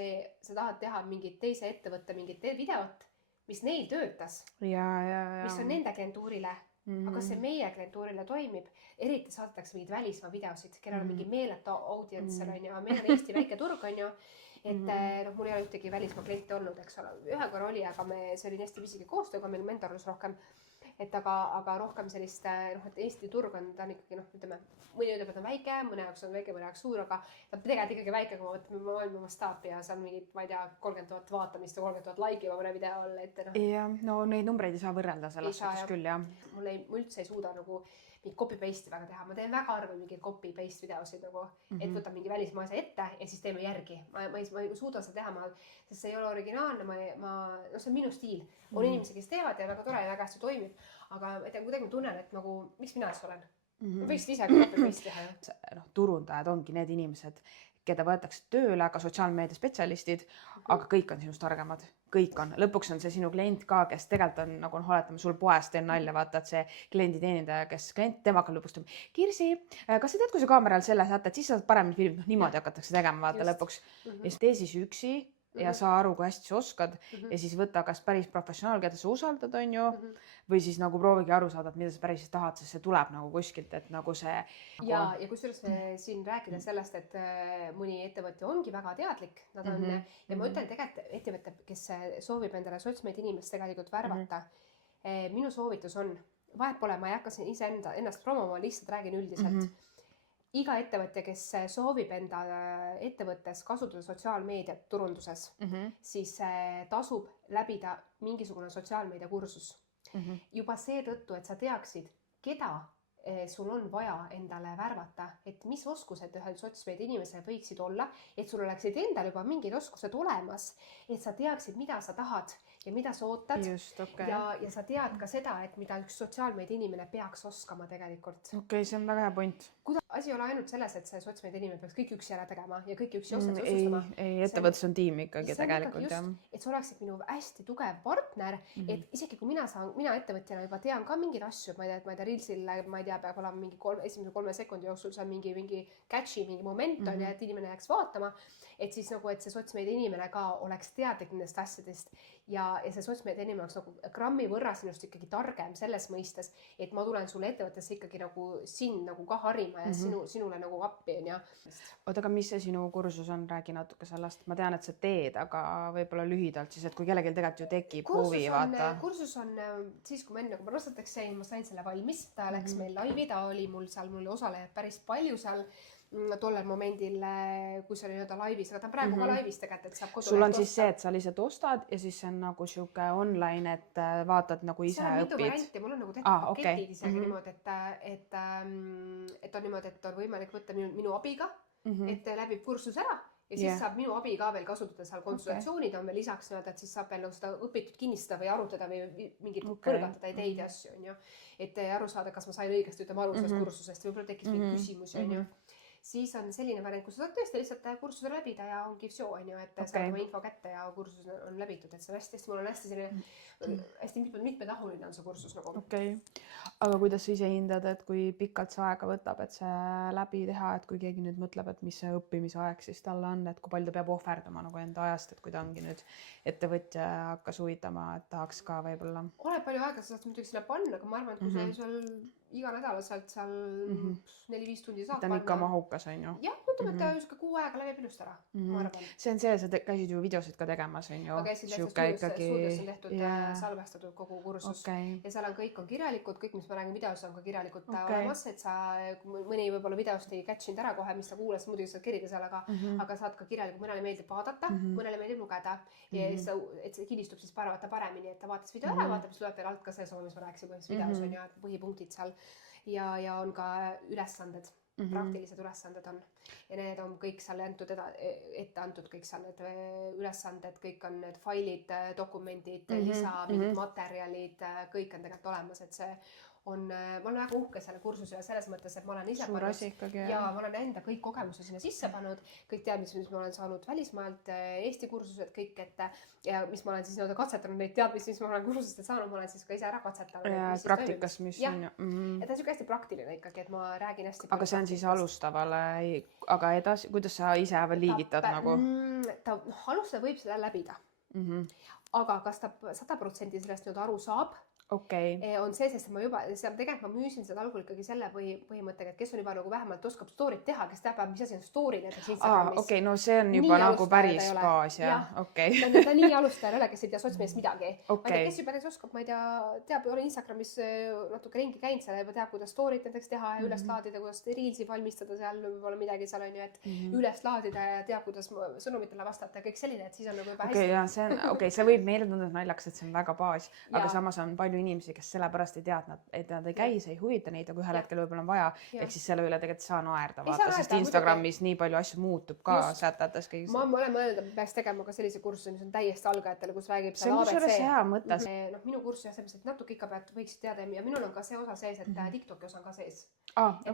tahad teha mingit teise ettevõtte, mingit videot, mis neil töötas, mis on nende klientuurile. Aga see meie klientuurile toimib, eriti saadetakse mingid välismaa videosid, kellel on mingi meeletu audients, meil on Eesti väike turg, on ju. Et mul ei ole ühtegi välismaa kliente olnud, eks ole. Ühe korra oli, aga see oli hästi pisike koostööga, meil mentorlus rohkem. Et aga rohkem sellist, et Eesti turg on, ta on ikkagi, ütleme, mõni ütleb, et on väike, mõne jaoks on väike, mõne jaoks suur, aga ta tegelikult ikkagi väike, kui ma võtame maailma mastaapi ja seal mingid, ma ei tea, 30 000 vaatamist ja 30 000 laiki mõne video all, et jah, no neid numbreid ei saa võrrelda selles suhtes küll, jah. Mul üldse ei suuda nagu mingi copy-paste'i väga teha, ma teen väga harva mingeid copy-paste videosid nagu, et võtan mingi välismaa asja ette ja siis teeme järgi. Ma ei suuda seda teha, sest see ei ole originaalne, see on minu stiil. On inimesi, kes teevad ja väga tore ja väga hästi toimib, aga ma ei tea, kuidagi ma tunnen, et nagu, miks mina siis olen? Ma võiksid ise copy-paste teha. Turundajad ongi need inimesed, keda võetakse tööle, ka sotsiaalmeedia spetsialistid, aga kõik on sinust targemad. Kõik on. Lõpuks on see sinu klient ka, kes tegelikult on, nagu oletame, sul poest teen nalja, vaata, et see klienditeenindaja, kes klient, tema hakkab lõpuks tema, Kirsi, kas sa tead, kui sa kaameral selle sätad, siis saad paremini filmida, niimoodi hakatakse tegema, vaata lõpuks. Ja siis tee siis üksi ja saa aru, kui hästi sa oskad ja siis võta kas päris professionaal, keda sa usaldad, on ju, või siis nagu proovigi aru saada, et mida sa päris tahad, sest see tuleb nagu kuskilt, et nagu see. Ja kusjuures siin rääkida sellest, et mõni ettevõtja ongi väga teadlik, nad on, ja ma ütlen tegelikult ettevõtte, kes soovib endale sotsmeid inimest tegelikult värvata. Minu soovitus on, vahet pole, ma ei hakka siin ise ennast promoma, lihtsalt räägin üldiselt. Iga ettevõtja, kes soovib enda ettevõttes kasutada sotsiaalmeediat turunduses, siis tasub läbida mingisugune sotsiaalmeedia kursus. Juba seetõttu, et sa teaksid, keda sul on vaja endale värvata, et mis oskused ühel sotsmeedia inimesel võiksid olla, et sul oleksid endal juba mingid oskused olemas, et sa teaksid, mida sa tahad ja mida sa ootad. Just, okay. Ja sa tead ka seda, et mida üks sotsiaalmeedia inimene peaks oskama tegelikult. Okei, see on väga hea point. Asi ei ole ainult selles, et see sotsmeedia inimene peaks kõik üksi ära tegema ja kõik üksi otsustama. Ei, ettevõttes on tiim ikkagi tegelikult. Just, et sa oleksid minu hästi tugev partner, et isegi kui mina ettevõtjana juba tean ka mingeid asju, ma ei tea, Reelsil, ma ei tea, peab olema mingi esimese 3 sekundi jooksul seal mingi catchy, mingi moment on ja et inimene jääks vaatama, et siis nagu, et see sotsmeedia inimene ka oleks teadlik nendest asjadest ja see sotsmeedia inimene oleks nagu grammi võrra sinust ikkagi targem selles mõistes, et ma tulen sulle ettevõttesse ikkagi nagu sind nagu ka harima ja sinule nagu appi on ja. Oota, aga mis see sinu kursus on? Räägi natuke sellest. Ma tean, et sa teed, aga võib-olla lühidalt siis, et kui kellelgi tegelikult ju tekib huvi vaata. Kursus on siis, kui ma enne, kui ma rastateks jäin, ma sain selle valmis, ta läks meil laivi, ta oli mul osalejad päris palju seal tollel momendil, kui see oli nii-öelda laivis, aga ta on praegu ka laivis tegelikult, et saab kodulehelt sul on siis see, et sa lihtsalt ostad ja siis see on nagu siuke online, et vaatad nagu ise õpid. See on mitu varianti, mul on nagu tehtud paketid isegi niimoodi, et on niimoodi, et on võimalik võtta minu abiga, et läbib kursus ära ja siis saab minu abi ka veel kasutada seal konsultatsioonid on veel lisaks nii-öelda, et siis saab veel seda õpitud kinnistada või arutada või mingit kõrgatada ideid ja asju, on ju. Et aru saada, kas ma sain õigesti aru sellest kursusest, võib-olla tekkis mingi küsimusi, on ju. Siis on selline variant, kus sa saad tõesti lihtsalt kursuse läbida ja ongi vsio, on ju, et saab oma info kätte ja kursus on läbitud, et see on hästi, mul on hästi selline, hästi mitmetahuline on see kursus nagu. Okei. Aga kuidas sa ise hindad, et kui pikalt see aega võtab, et see läbi teha, et kui keegi nüüd mõtleb, et mis see õppimise aeg siis talle on, et kui palju ta peab ohverdama nagu enda ajast, et kui ta ongi nüüd ettevõtja hakkas huvitama, et tahaks ka võib-olla. Oleneb palju aega, sa saad muidugi sinna panna, aga ma arvan, et kui see sul iganädalaselt seal 4-5 tundi saab ta on ikka mahukas, on ju? Jah, ütleme, et ta just kuu aega läbi pilust ära, ma arvan. See on see, sa käisid ju videosid ka tegemas, on ju? Ma käisin stuudios on tehtud salvestatud kogu kursus ja seal on kõik on kirjalikud, kõik, mis ma räägin videos, on ka kirjalikult olemas, et sa mõni võib-olla videost ei catchinud ära kohe, mis sa kuulas, muidugi saad kirida seal, aga saad ka kirjalikult, mõnele meeldib vaadata, mõnele meeldib lugeda ja et see kinnistub siis paremini, et ta vaatas video ära, vaatab, siis loeb veel alt ka see soov, mis ma rääkisin põhimõtteliselt videos on ju, põhipunktid seal ja on ka ülesanded, praktilised ülesanded on ja need on kõik seal ette antud, kõik seal need ülesanded, kõik on need failid, dokumendid, lisa, mingid materjalid, kõik on tegelikult olemas, et see on, ma olen väga uhke selle kursuse ja selles mõttes, et ma olen ise ma olen enda kõik kogemuse sinna sisse pannud, kõik teadmised, mis ma olen saanud välismaalt, Eesti kursused, kõik, ja mis ma olen siis nii-öelda katsetanud, neid teadmisi, mis ma olen kursustelt saanud, ma olen siis ka ise ära katsetanud. Ja praktikas, mis on ju. Et ta on siuke hästi praktiline ikkagi, et ma räägin hästi. Aga see on siis alustavale, aga edasi, kuidas sa ise liigitad nagu? Ta alustada võib seda läbida. Aga kas ta 100% sellest nüüd aru saab? On see, sest ma juba, tegelikult ma müüsin seda algul ikkagi selle põhimõttega, et kes on juba nagu vähemalt oskab story't teha, kes teab, mis asi on story näiteks Instagramis. No see on juba nii nagu päris baas, jah. Ta nii alustajal ei ole, kes ei tea sotsmeest midagi. Kes juba näiteks oskab, ma ei tea, teab, olen Instagramis natuke ringi käinud seal, juba teab, kuidas story't näiteks teha ja üles laadida, kuidas reelsi valmistada seal, võib-olla midagi seal on ju, et üles laadida ja teab, kuidas sõnumitele vastata ja kõik selline, et siis on nagu juba hästi. See võib meile tundnud naljaks, et see on väga baas, aga samas on palju inimesi, kes sellepärast ei tea, et nad ei käi, see ei huvita neid, aga ühel hetkel võib-olla on vaja, ehk siis selle üle tegelikult saa naerda, vaata, sest Instagramis nii palju asju muutub ka sätates kõigis. Ma olen mõelnud, et peaks tegema ka sellise kursuse, mis on täiesti algajatele, kus räägib see on kusjuures hea mõte. Minu kursus jah, sellepärast, et natuke ikka pead võiksid teada ja minul on ka see osa sees, et TikToki osa on ka sees.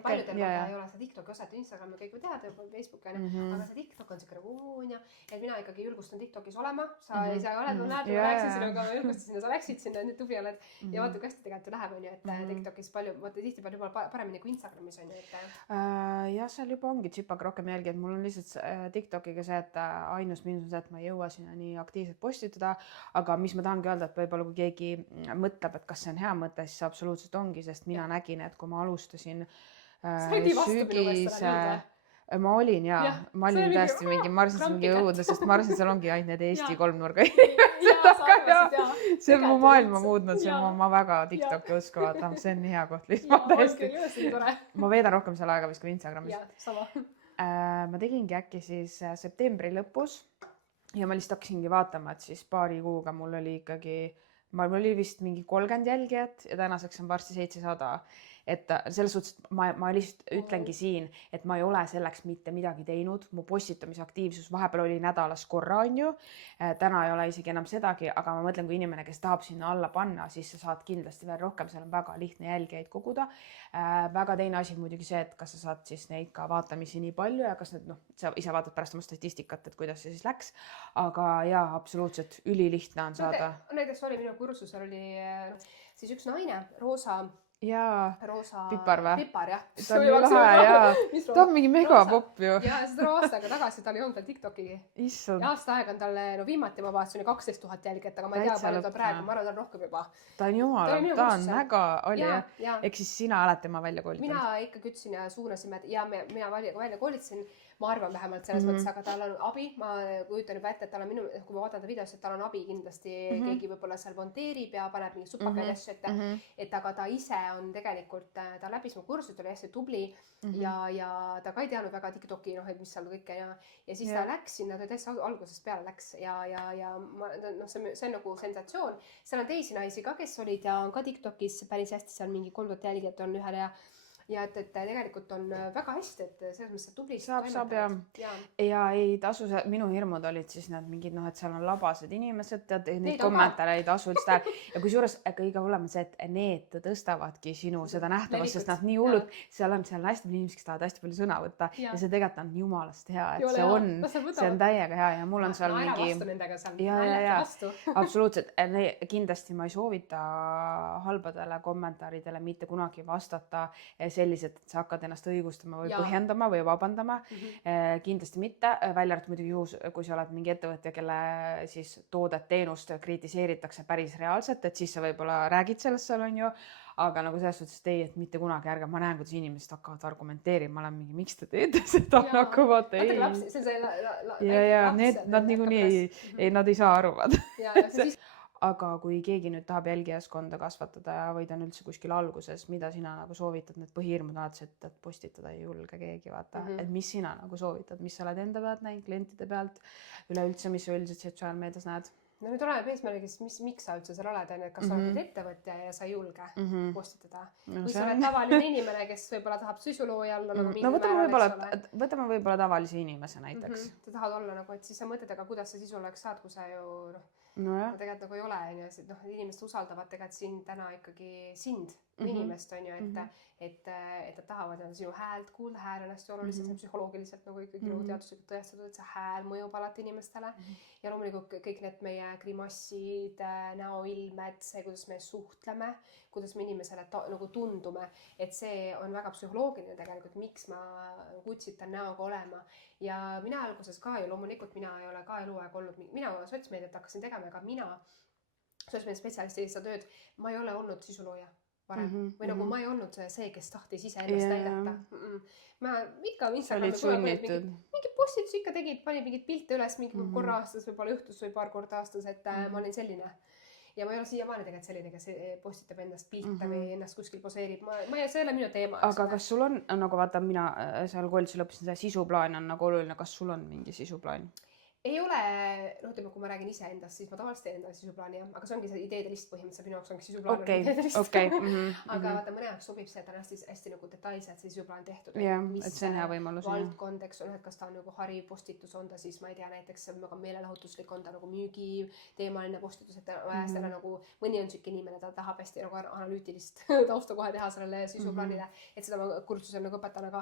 Paljudel ei ole see TikToki osa, et Instagrami kõik või teada, Facebook on, aga see TikTok on siuke nagu et mina ikkagi julgustan TikTokis olema, sa ise oled, ma näed, ma läksin sinuga, ma julgustasin sinna, sa läksid sinna, nüüd tubli oled ja vaata, kui hästi tegelikult läheb, on ju, et TikTokis palju, vaata tihti palju paremini kui Instagramis on ju, et jah, seal juba ongi tsipaga rohkem jälgi, et mul on lihtsalt TikTokiga see, et ainus miinus on see, et ma ei jõua sinna nii aktiivselt postitada, aga mis ma tahangi öelda, et võib-olla kui keegi mõtleb, et kas see on hea mõte, siis absoluutselt ongi, sest mina nägin, et kui ma alustasin sügise ma olin ma olin tõesti mingi, ma arvasin, et see mingi õudne, sest ma arvasin, et seal ongi ainult need Eesti kolmnurga see on mu maailma muutnud, ma väga TikToki usku vaatan, see on nii hea koht lihtsalt. Ma veedan rohkem seal aega vist kui Instagramis. Ma tegingi äkki siis septembri lõpus ja ma lihtsalt hakkasingi vaatama, et siis paari kuuga mul oli ikkagi, mul oli vist mingi 30 jälgijat ja tänaseks on varsti 700. Et selles suhtes ma lihtsalt ütlengi siin, et ma ei ole selleks mitte midagi teinud, mu postitamise aktiivsus vahepeal oli nädalas korra, on ju, täna ei ole isegi enam sedagi, aga ma mõtlen, kui inimene, kes tahab sinna alla panna, siis sa saad kindlasti veel rohkem, seal on väga lihtne jälgijaid koguda. Väga teine asi muidugi see, et kas sa saad siis neid ka vaatamisi nii palju ja kas need, sa ise vaatad pärast oma statistikat, et kuidas see siis läks, aga jaa, absoluutselt ülilihtne on saada. Näiteks oli minu kursusel oli siis üks naine, Roosa Pipar või? Pipar, jah. Ta on ju lahe, jaa. Ta on mingi megapopp ju. Ja seda aastaga tagasi tal ei olnud veel TikToki. Ja aasta aega on talle, viimati ma vaatasin 12 000 jälgijat, aga ma ei tea, palju ta praegu, ma arvan, ta on rohkem juba. Ta on jumal, ta on väga oli, jah. Ehk siis sina oled tema välja koolitanud? Mina ikka kütsin ja suunasime ja mina välja koolitasin, ma arvan vähemalt selles mõttes, aga tal on abi, ma kujutan juba ette, et tal on minu, kui ma vaatan ta videos, et tal on abi kindlasti, keegi võib-olla seal monteerib ja paneb mingi supakaid asju, et aga ta ise on tegelikult, ta läbis mu kursus, ta oli hästi tubli ja ta ka ei teadnud väga TikToki, et mis seal kõike ja siis ta läks sinna, ta täitsa algusest peale läks ja see on nagu sensatsioon. Seal on teisi naisi ka, kes olid ja on ka TikTokis päris hästi, seal mingi 3000 jälgijat on ühele ja et tegelikult on väga hästi, et selles mõttes tubli saab ja ei tasu, minu hirmud olid siis need mingid, et seal on labased inimesed, tead, neid kommentaare ei tasu üldse ja kui suures kõige hullem on see, et need tõstavadki sinu seda nähtavust, sest nad nii hullud, seal on hästi palju inimesi, kes tahavad hästi palju sõna võtta ja see tegelikult on jumalast hea, et see on täiega hea ja mul on seal mingi absoluutselt, kindlasti ma ei soovita halbadele kommentaaridele mitte kunagi vastata sellised, et sa hakkad ennast õigustama või põhjendama või vabandama. Kindlasti mitte, välja arvatud muidugi juhus, kui sa oled mingi ettevõtja, kelle siis toodet, teenust kritiseeritakse päris reaalselt, et siis sa võib-olla räägid sellest seal, on ju, aga nagu selles suhtes, et ei, et mitte kunagi ärge, ma näen, kuidas inimesed hakkavad argumenteerima, ma olen mingi, miks te teete seda nagu vaata ei. See on see ja nad niikuinii ei, nad ei saa aru vaata. Aga kui keegi nüüd tahab jälgijaskonda kasvatada või ta on üldse kuskil alguses, mida sina nagu soovitad, need põhihirmud alates, et postitada ei julge keegi vaata, et mis sina nagu soovitad, mis sa oled enda pealt näinud, klientide pealt, üleüldse, mis sa üldiselt sotsiaalmeedias näed? No nüüd oleneb eesmärgist, miks sa üldse seal oled, et kas sa oled ettevõtja ja sa ei julge postitada. Või sa oled tavaline inimene, kes võib-olla tahab sisulooja olla nagu mingi võtame võib-olla tavalise inimese näiteks. Sa tahad olla nagu, et siis sa mõtled, aga kuidas sa sisuloojaks saad, kui sa ju tegelikult nagu ei ole, inimesed usaldavad tegelikult sind täna ikkagi sind, inimest on ju, et nad tahavad sinu häält kuulda, hääl on hästi oluliselt, see on psühholoogiliselt nagu ikkagi teaduslikult tõestatud, et see hääl mõjub alati inimestele ja loomulikult kõik need meie grimassid, näoilmed, see, kuidas me suhtleme, kuidas me inimesele nagu tundume, et see on väga psühholoogiline tegelikult, miks ma kutsitan näoga olema ja mina alguses ka ju loomulikult mina ei ole ka eluaeg olnud, mina sotsmeediat hakkasin tegema, aga mina sotsmeedia spetsialisti seda tööd, ma ei ole olnud sisulooja varem või nagu ma ei olnud see, kes tahtis ise ennast näidata. Ma ikka Instagrami mingi postitus ikka tegid, pani mingid pilte üles mingi korra aastas, võib-olla juhtus või paar korda aastas, et ma olin selline. Ja ma ei ole siiamaani tegelikult selline, kes postitab endast pilte või ennast kuskil poseerib. See ei ole minu teema. Aga kas sul on, nagu vaata, mina seal koolitusel õppisin, see sisuplaan on nagu oluline. Kas sul on mingi sisuplaan? Ei ole, ütleme, kui ma räägin ise endast, siis ma tavaliselt teen enda sisuplaani, aga see ongi see ideede list põhimõtteliselt, minu jaoks ongi sisuplaan. Aga vaata, mõne jaoks sobib see, et on hästi nagu detailselt see sisuplaan tehtud. Et see on hea võimalus. Valdkond, eks on, et kas ta on nagu hariv postitus, on ta siis, ma ei tea, näiteks meelelahutuslik, on ta nagu müügi teemaline postitus, et seda nagu mõni on siuke inimene, ta tahab hästi nagu analüütilist tausta kohe teha sellele sisuplaanile, et seda ma kursusel nagu õpetan,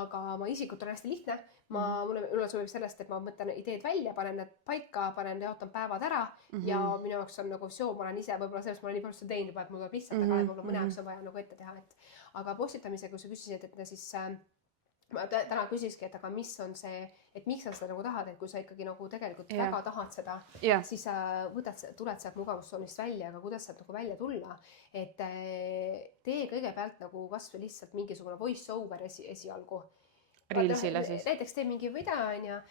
aga ma isikut on hästi lihtne. Mulle sobib sellest, et ma mõtlen ideed välja, panen need paika, jaotan päevad ära ja minu jaoks on nagu visioon, ma olen ise, võib-olla sellest ma olen nii palju seda teinud juba, et mul tuleb lihtsalt, aga võib-olla mõne jaoks on vaja nagu ette teha. Aga postitamise, kui sa küsisid, et siis ma täna küsiski, et aga mis on see, et miks sa seda nagu tahad, et kui sa ikkagi nagu tegelikult väga tahad seda, siis sa tuled sealt mugavustsoonist välja, aga kuidas sealt nagu välja tulla, et tee kõigepealt nagu kas või lihtsalt mingisugune voice over esialgu. Reelsile siis. Näiteks tee mingi video ja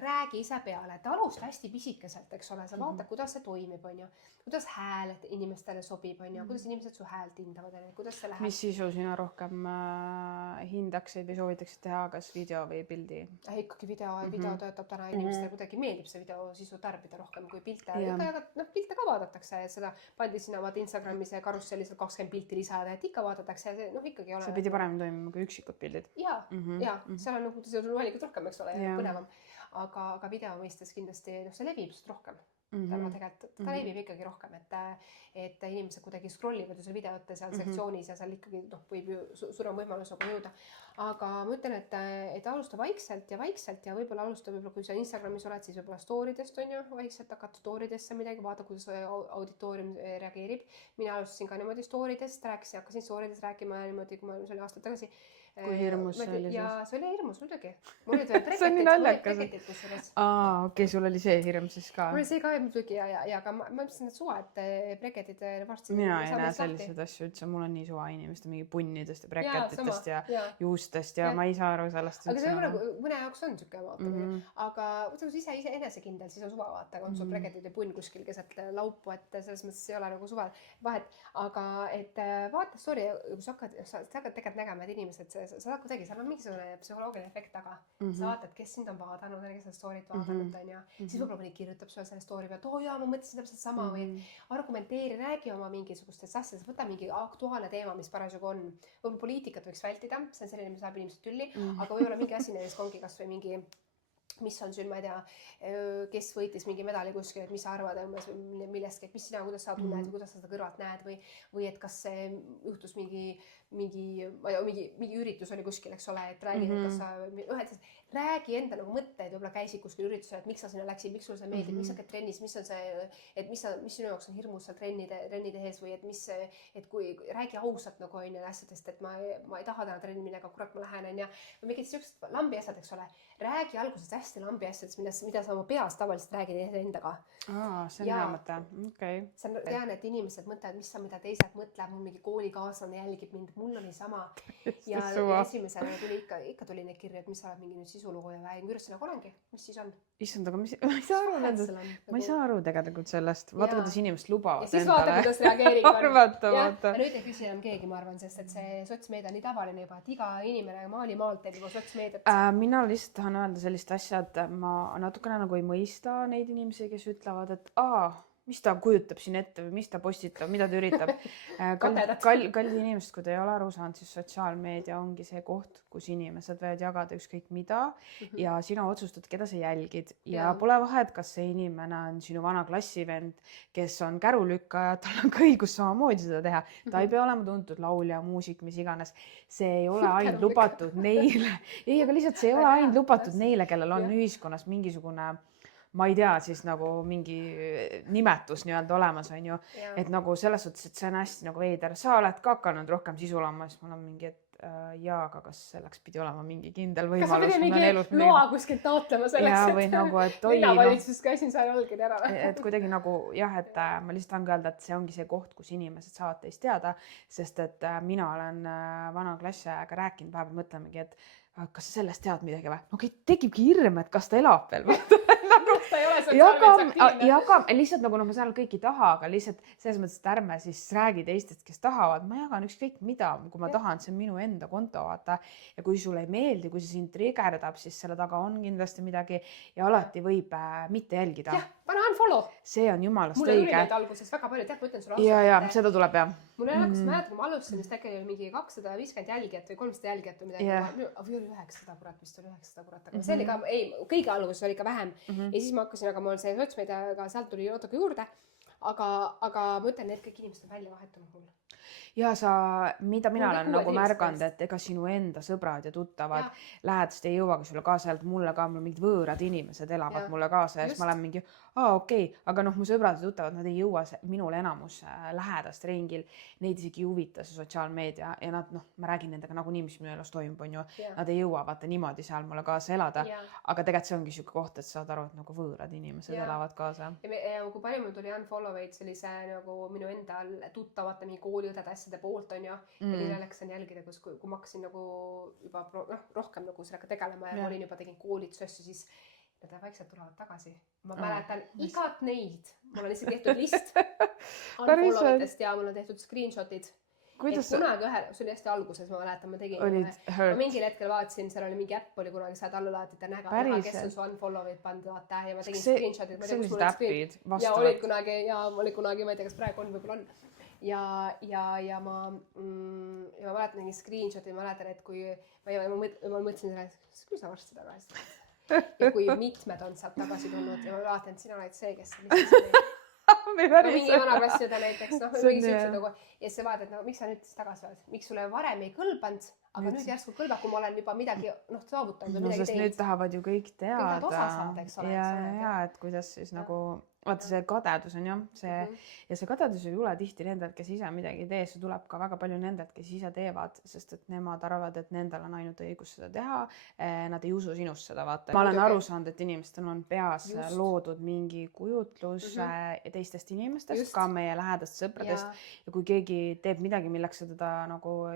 räägi ise peale, et alusta hästi pisikeselt, eks ole, sa vaata, kuidas see toimib, kuidas hääl inimestele sobib, kuidas inimesed su häält hindavad, kuidas see läheb. Mis sisu sina rohkem hindaksid või soovitaksid teha, kas video või pildi? Ikkagi video töötab täna inimestele kuidagi meeldib see video sisu tarbida rohkem kui pilte. Pilte ka vaadatakse, seda pandi sinna vaata Instagramis ja karussellis 20 pilti lisada, et ikka vaadatakse ja see ikkagi ei ole. See pidi parem toimima kui üksikud pildid. Seal on nagu valikut rohkem, eks ole, põnevam. Aga video mõistes kindlasti see levib rohkem. Ta levib ikkagi rohkem, et inimesed kuidagi scrollivad ju seal videote seal sektsioonis ja seal ikkagi võib ju suurem võimalus nagu jõuda. Aga ma ütlen, et alusta vaikselt ja võib-olla alusta, kui sa Instagramis oled, siis võib-olla storidest on ju, vaikselt hakata storidesse midagi, vaata, kuidas auditoorium reageerib. Mina alustasin ka niimoodi storidest, hakkasin storidest rääkima niimoodi, kui ma oli aastaid tagasi. Kui hirmus see oli siis? Ja see oli hirmus muidugi. See on nii naljakas. Okei, sul oli see hirm siis ka? Mul oli see ka muidugi ja aga ma mõtlesin, et suva, et breketid varsti. Mina ei näe sellised asju üldse, mul on nii suva inimeste mingi punnidest ja breketitest ja juustest ja ma ei saa aru sellest. Aga see on mõne jaoks on siuke vaatamine. Aga ise enesekindel, siis on suva vaata, on sul breketid ja punn kuskil keset laupu, et selles mõttes ei ole nagu suva vahet. Aga et vaata, sorry, kui sa hakkad tegelikult nägema, et inimesed sa saad kuidagi, seal on mingisugune psühholoogiline efekt taga. Sa vaatad, kes sind on vaadanud, kes seda story't vaadanud on ja siis võib-olla mõni kirjutab sulle selle story pealt, ma mõtlesin täpselt sama või argumenteeri, räägi oma mingisugustest asjadest, võta mingi aktuaalne teema, mis parasjagu on. Võib-olla poliitikat võiks vältida, see on selline, mis läheb inimesed tülli, aga võib-olla mingi asi näiteks ongi kas või mingi mis on siin, ma ei tea, kes võitis mingi medali kuskil, et mis sa arvad millestki, et mis sina, kuidas sa tunned või kuidas sa seda kõrvalt näed või et kas see juhtus mingi üritus oli kuskil, eks ole, et räägi, kas sa räägi enda nagu mõtteid, võib-olla käisid kuskil üritusel, et miks sa sinna läksid, miks sulle see meeldib, miks sa käid trennis, mis on see, et mis sinu jaoks on hirmus seal trenni tehes või et kui räägi ausalt nagu on ja asjadest, et ma ei taha täna trenni minna, aga kurat, ma lähen on ja mingid siuksed lambi asjad, eks ole. Räägi alguses hästi lambi asjadest, mida sa oma peas tavaliselt räägid endaga. See on hea mõte. Okay. Tean, et inimesed mõtlevad, mida teised mõtlevad, mul mingi koolikaaslane jälgib mind, mul oli sama. Ja esimesena tuli ikka tuli neid kirju, et mis sa oled mingi nüüd sisulugu ja vähem kürsina olengi, mis siis on? Issand, aga ma ei saa aru tegelikult sellest. Vaata, kuidas inimesed lubavad endale. Ja siis vaata, kuidas reageerig on. Arvata. Ja nüüd ei küsi enam keegi, ma arvan, sest et see sotsmeedia on nii tavaline juba, et iga inimene maalt teeb juba sotsmeediat. Mina lihtsalt tahan öelda sellist asja, et ma natukene nagu ei mõista neid inimesi, kes ütlevad, et mis ta kujutab siin ette või mis ta postitab, mida ta üritab. Kallid inimesed, kui te ei ole aru saanud, siis sotsiaalmeedia ongi see koht, kus inimesed võivad jagada ükskõik mida ja sina otsustad, keda sa jälgid ja pole vahet, kas see inimene on sinu vana klassivend, kes on kärulükkaja, tal on ka õigus samamoodi seda teha. Ta ei pea olema tuntud laulja, muusik, mis iganes. See ei ole ainult lubatud neile. Ei, aga lihtsalt see ei ole ainult lubatud neile, kellel on ühiskonnas mingisugune ma ei tea, siis nagu mingi nimetus nii-öelda olemas on ju, et nagu selles suhtes, et see on hästi nagu veider. Sa oled ka hakanud rohkem sisu olema, siis mul on mingi, et aga kas selleks pidi olema mingi kindel võimalus. Kas sa pidi mingi loa kuskilt taotlema selleks, või nagu, et linnavalitsus käisin seal allkirja ära. Et kuidagi nagu jah, et ma lihtsalt tahan öelda, et see ongi see koht, kus inimesed saavad teist teada, sest et mina olen vana klassiajaga rääkinud, vahepeal mõtlemegi, et kas sa sellest tead midagi või? No tekibki hirm, et kas ta elab veel. Lihtsalt nagu ma seal kõiki taha, aga lihtsalt selles mõttes, et ärme siis räägi teistest, kes tahavad. Ma jagan ükskõik mida, kui ma tahan, see on minu enda konto, vaata. Ja kui sulle ei meeldi, kui see sind trigerdab, siis selle taga on kindlasti midagi ja alati võib mitte jälgida. Jah, pane unfollow. See on jumalast õige. Mulle tuli neid alguses väga palju, tead, ma ütlen sulle ausalt. Ja, seda tuleb jah. Mul ei hakkas mäletada, kui ma alustasin, siis äkki oli mingi 250 jälgijat või 300 jälgijat või midagi. Või oli 900 kurat, vist oli 900 kurat. Aga see oli ka, kõige alguses oli ka vähem. Ja siis ma hakkasin, aga mul see sotsmeediaga sealt tuli natuke juurde. Aga ma ütlen, need kõik inimesed on välja vahetunud mul. Ja mida mina olen nagu märganud, et ega sinu enda sõbrad ja tuttavad lähedast ei jõuagi sulle kaasa, mulle ka mingid võõrad inimesed elavad mulle kaasa ja siis ma olen mingi, okei, aga mu sõbrad ja tuttavad, nad ei jõua minul enamus lähedast ringil, neid isegi ei huvita see sotsiaalmeedia ja nad, ma räägin nendega nagunii, mis minu elus toimub, on ju, nad ei jõua vaata niimoodi seal mulle kaasa elada, aga tegelikult see ongi siuke koht, et saad aru, et nagu võõrad inimesed elavad kaasa. Ja kui palju mul tuli unfollow-eid sellise nagu minu enda tuttavate mingi kooliõdede asjade poolt on ju, ja nii läksin jälgida, kui ma hakkasin nagu juba rohkem nagu sellega tegelema ja ma olin juba tegin koolitusasju, siis nad vaikselt tulevad tagasi. Ma mäletan igat neid, mul on lihtsalt tehtud list unfollow-itest ja mul on tehtud screenshotid. Kunagi see oli hästi alguses, ma mäletan, ma tegin. Ma mingil hetkel vaatasin, seal oli mingi äpp, oli kunagi saad alla laatida näha, kes on su unfollow-id pandud vaata ja ma tegin screenshotid. Sellised äppid vastavad. Ja oli kunagi, ma ei tea, kas praegu on, võib-olla on. Ja ma mäletan mingi screenshot'i, ma mäletan, et kui ma mõtlesin selle, küll sa varsti tagasi. Ja kui mitmed on sealt tagasi tulnud ja ma vaatan, et sina oled see, kes mingi vanaklassi näiteks, ja sa vaatad, miks sa nüüd tagasi oled, miks sulle varem ei kõlbanud, aga nüüd järsku kõlbab, kui ma olen juba midagi saavutanud või midagi teinud. Nüüd tahavad ju kõik teada. Kõik osa saada, eks ole. Ja, et kuidas siis nagu, vaata see kadedus on jah, ja see kadedus ei tule tihti nendelt, kes ise midagi ei tee, see tuleb ka väga palju nendelt, kes ise teevad, sest et nemad arvavad, et nendel on ainult õigus seda teha, nad ei usu sinust seda, vaata. Ma olen aru saanud, et inimestel on peas loodud mingi kujutlus teistest inimestest, ka meie lähedast sõpradest ja kui keegi teeb midagi, milleks seda nagu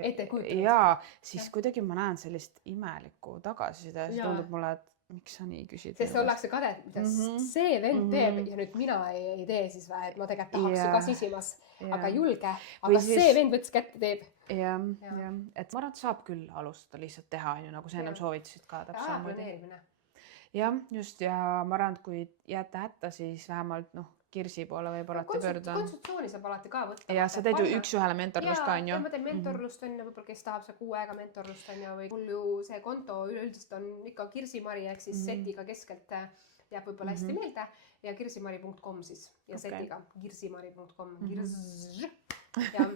siis kuidagi ma näen sellist imelikku tagasiside, see tundub mulle, et miks sa nii küsid? Sest ollakse kade, mida see vend teeb ja nüüd mina ei tee siis või, et ma tegelikult tahaks ju ka sisimas, aga julge, aga see vend võttes kätte teeb. Ja, et ma arvan, et saab küll alustada lihtsalt teha, nagu sa ennem soovitasid ka. Planeerimine. Jah, just ja ma arvan, et kui jääte hätta, siis vähemalt Kirsi poole võib alati pöörduda. Konsultatsiooni saab alati ka võtta. Ja sa teed ju üks-ühele mentorlust ka, on ju? Ja ma teen mentorlust on ja võib-olla kes tahab see 6 aega mentorlust on ja või mul ju see konto üleüldist on ikka Kirsi-Mari ehk siis setiga keskelt jääb võib-olla hästi meelde ja kirsimari.com siis ja setiga kirsimari.com jah,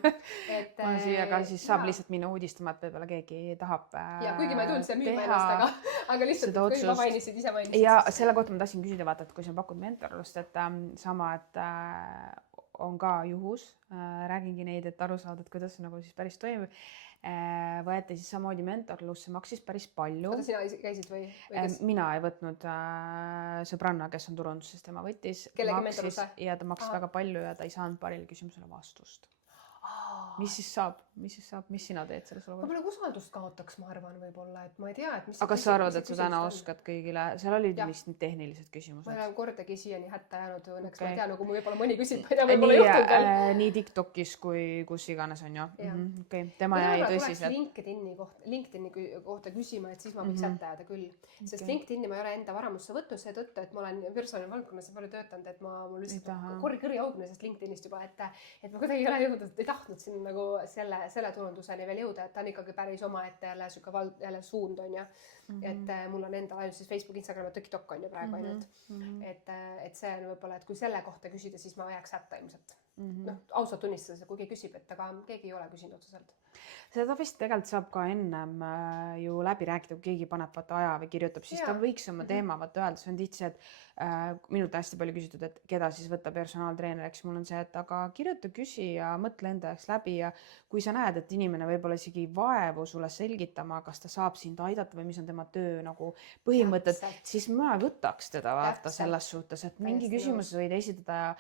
et on siia, aga siis saab lihtsalt minna uudistama, et võib-olla keegi tahab ja kuigi ma ei tulnud siia müüma ennast, aga lihtsalt, et kui ma mainisid, ise mainisid. Ja selle kohta ma tahtsin küsida, vaata, et kui sa pakud mentorlust, et sama, et on ka juhus, räägingi neid, et aru saada, et kuidas see nagu siis päris toimib. Võeti siis samamoodi mentorlusse, maksis päris palju. Oota, sina käisid või kes? Mina ei võtnud sõbranna, kes on turunduses, tema võttis. Kellegi mentorlusse? Ja ta maksis väga palju ja ta ei saanud paaril küsimusele vastust. Mis siis saab? Mis sina teed selles olukorras? Ma usaldust kaotaks, ma arvan, võib-olla, et ma ei tea, et mis... Aga kas sa arvad, et sa täna oskad kõigile? Seal olid vist need tehnilised küsimused. Ma olen kordagi siiani hätta jäänud, õnneks ma ei tea, nagu võib-olla mõni küsib, ma ei tea, võib-olla juhtud veel. Nii TikTokis kui kus iganes on ju. Tema jäi tõsiselt. LinkedIni kohta küsima, et siis ma võiks hätta jääda küll. Sest LinkedIni ma ei ole enda varamusse võtnud seetõttu, et ma olen personaalvaldkonnas palju töötanud, et mul lihtsalt kõri augune sest LinkedInist juba, et ma kuidagi ei ole jõudnud, ei tahtnud sinna nagu selle turunduseni veel jõuda, et ta on ikkagi päris omaette jälle suund on ja et mul on endal ainult siis Facebook, Instagram ja TikTok on ju praegu ainult. Et see on võib-olla, et kui selle kohta küsida, siis ma jääks hätta ilmselt. Ausalt tunnistades, kui keegi küsib, et aga keegi ei ole küsinud otseselt. Seda vist tegelikult saab ka ennem ju läbi rääkida, kui keegi paneb vaata aja või kirjutab, siis ta võiks oma teema vaata öelda. See on tihti see, et minult hästi palju küsitud, et keda siis võtta personaaltreeneriks. Mul on see, et aga kirjuta, küsi ja mõtle enda jaoks läbi ja kui sa näed, et inimene võib-olla isegi vaevu sulle selgitama, kas ta saab sind aidata või mis on tema töö nagu põhimõtted, siis ma võtaks teda vaata selles suhtes, et mingi küsimus võid esitada ja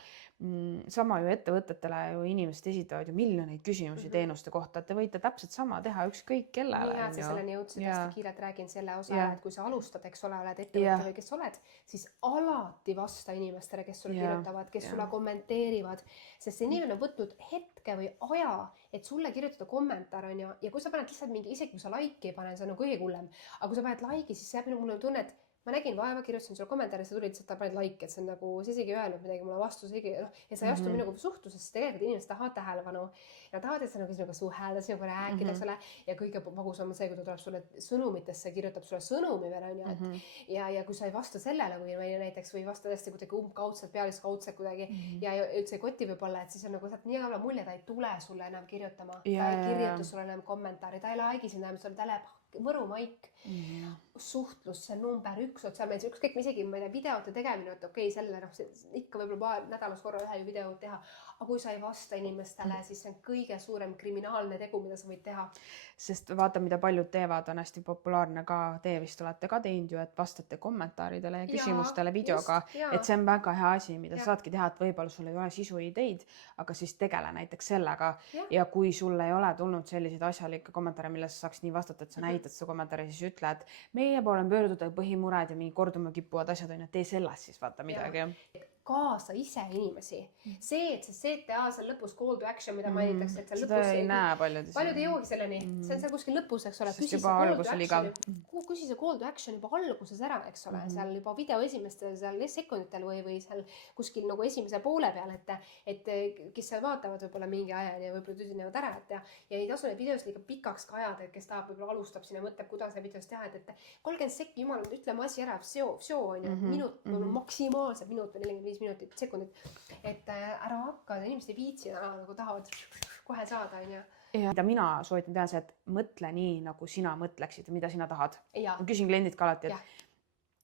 sama ju ettevõtetele ju inimesed esitavad ju miljoneid küsimusi teenuste kohta, et te võite täpselt sama teha ükskõik kellele. Nii hea, et sa selleni jõudsid, hästi kiirelt räägin selle osa, et kui sa alustad, eks ole, oled ettevõtte või kes oled, siis alati vasta inimestele, kes sulle kirjutavad, kes sulle kommenteerivad, sest see inimene on võtnud hetke või aja, et sulle kirjutada kommentaar on ja kui sa paned lihtsalt mingi, isegi kui sa like ei pane, see on kõige hullem, aga kui sa paned like'i, siis jääb mul tunne, et ma nägin vaeva, kirjutasin sulle kommentaari, sa tulid lihtsalt, ta paned like, et see on nagu, see isegi öelnud midagi mulle vastu, ja sa ei astu minuga suhtlusesse, sest tegelikult inimesed tahavad tähelepanu ja tahavad, et sa nagu sinuga suhelda, sinuga rääkida, eks ole, ja kõige magusam on see, kui ta tuleb sulle sõnumitesse, kirjutab sulle sõnumi veel, on ju, ja kui sa ei vasta sellele või näiteks või vasta tõesti kuidagi umbkaudselt, pealiskaudselt kuidagi ja üldse ei koti võib-olla, et siis on nagu saad nii halva mulje, ta ei tule sulle enam kirjutama, ta ei kirjuta sulle enam kommentaari, ta ei like sind enam, ta läheb Võru Maik, suhtlus, see number 1 sotsiaalmeedias, ükskõik isegi ma ei tea, videote tegemine, et okei, selle ikka võib-olla nädalas korra ühe video teha, aga kui sa ei vasta inimestele, siis see on kõige suurem kriminaalne tegu, mida sa võid teha. Sest vaata, mida paljud teevad, on hästi populaarne ka, teie vist olete ka teinud ju, et vastate kommentaaridele ja küsimustele videoga, et see on väga hea asi, mida saadki teha, et võib-olla sul ei ole sisuideid, aga siis tegele näiteks sellega ja kui sul ei ole tulnud selliseid asjalikke kommentaare, milles saaks nii vastata, et sa näitad seda kommentaari, siis ütle, et meie poole on pöörduda põhimured ja mingi korduma kippuvad asjad on, et tee sellest siis vaata midagi. Kaasa ise inimesi. See, et see CTA seal lõpus call to action, mida mainitakse, et seal lõpus seda ei näe paljud ei jõuagi selleni. See on seal kuskil lõpus, eks ole. Sest juba algus oli igav. Küsi see call to action juba alguses ära, eks ole, seal juba video esimestel seal sekunditel või seal kuskil nagu esimese poole peal, et kes seal vaatavad võib-olla mingi ajani ja võib-olla tüdinevad ära, ja ei tasu neid videos liiga pikaks ka ajada, et kes tahab võib-olla alustab sinna mõtleb, kuidas neid videos teha, et 30 sekki, jumal, ütleme asi ära, on ju, minut, maksimaalselt minut või 45 minutit, sekundit, et ära hakka, inimesed ei viitsi nagu tahavad kohe saada, on ju. Ja mida mina soovitan teha see, et mõtle nii, nagu sina mõtleksid, mida sina tahad. Ma küsin kliendid ka alati,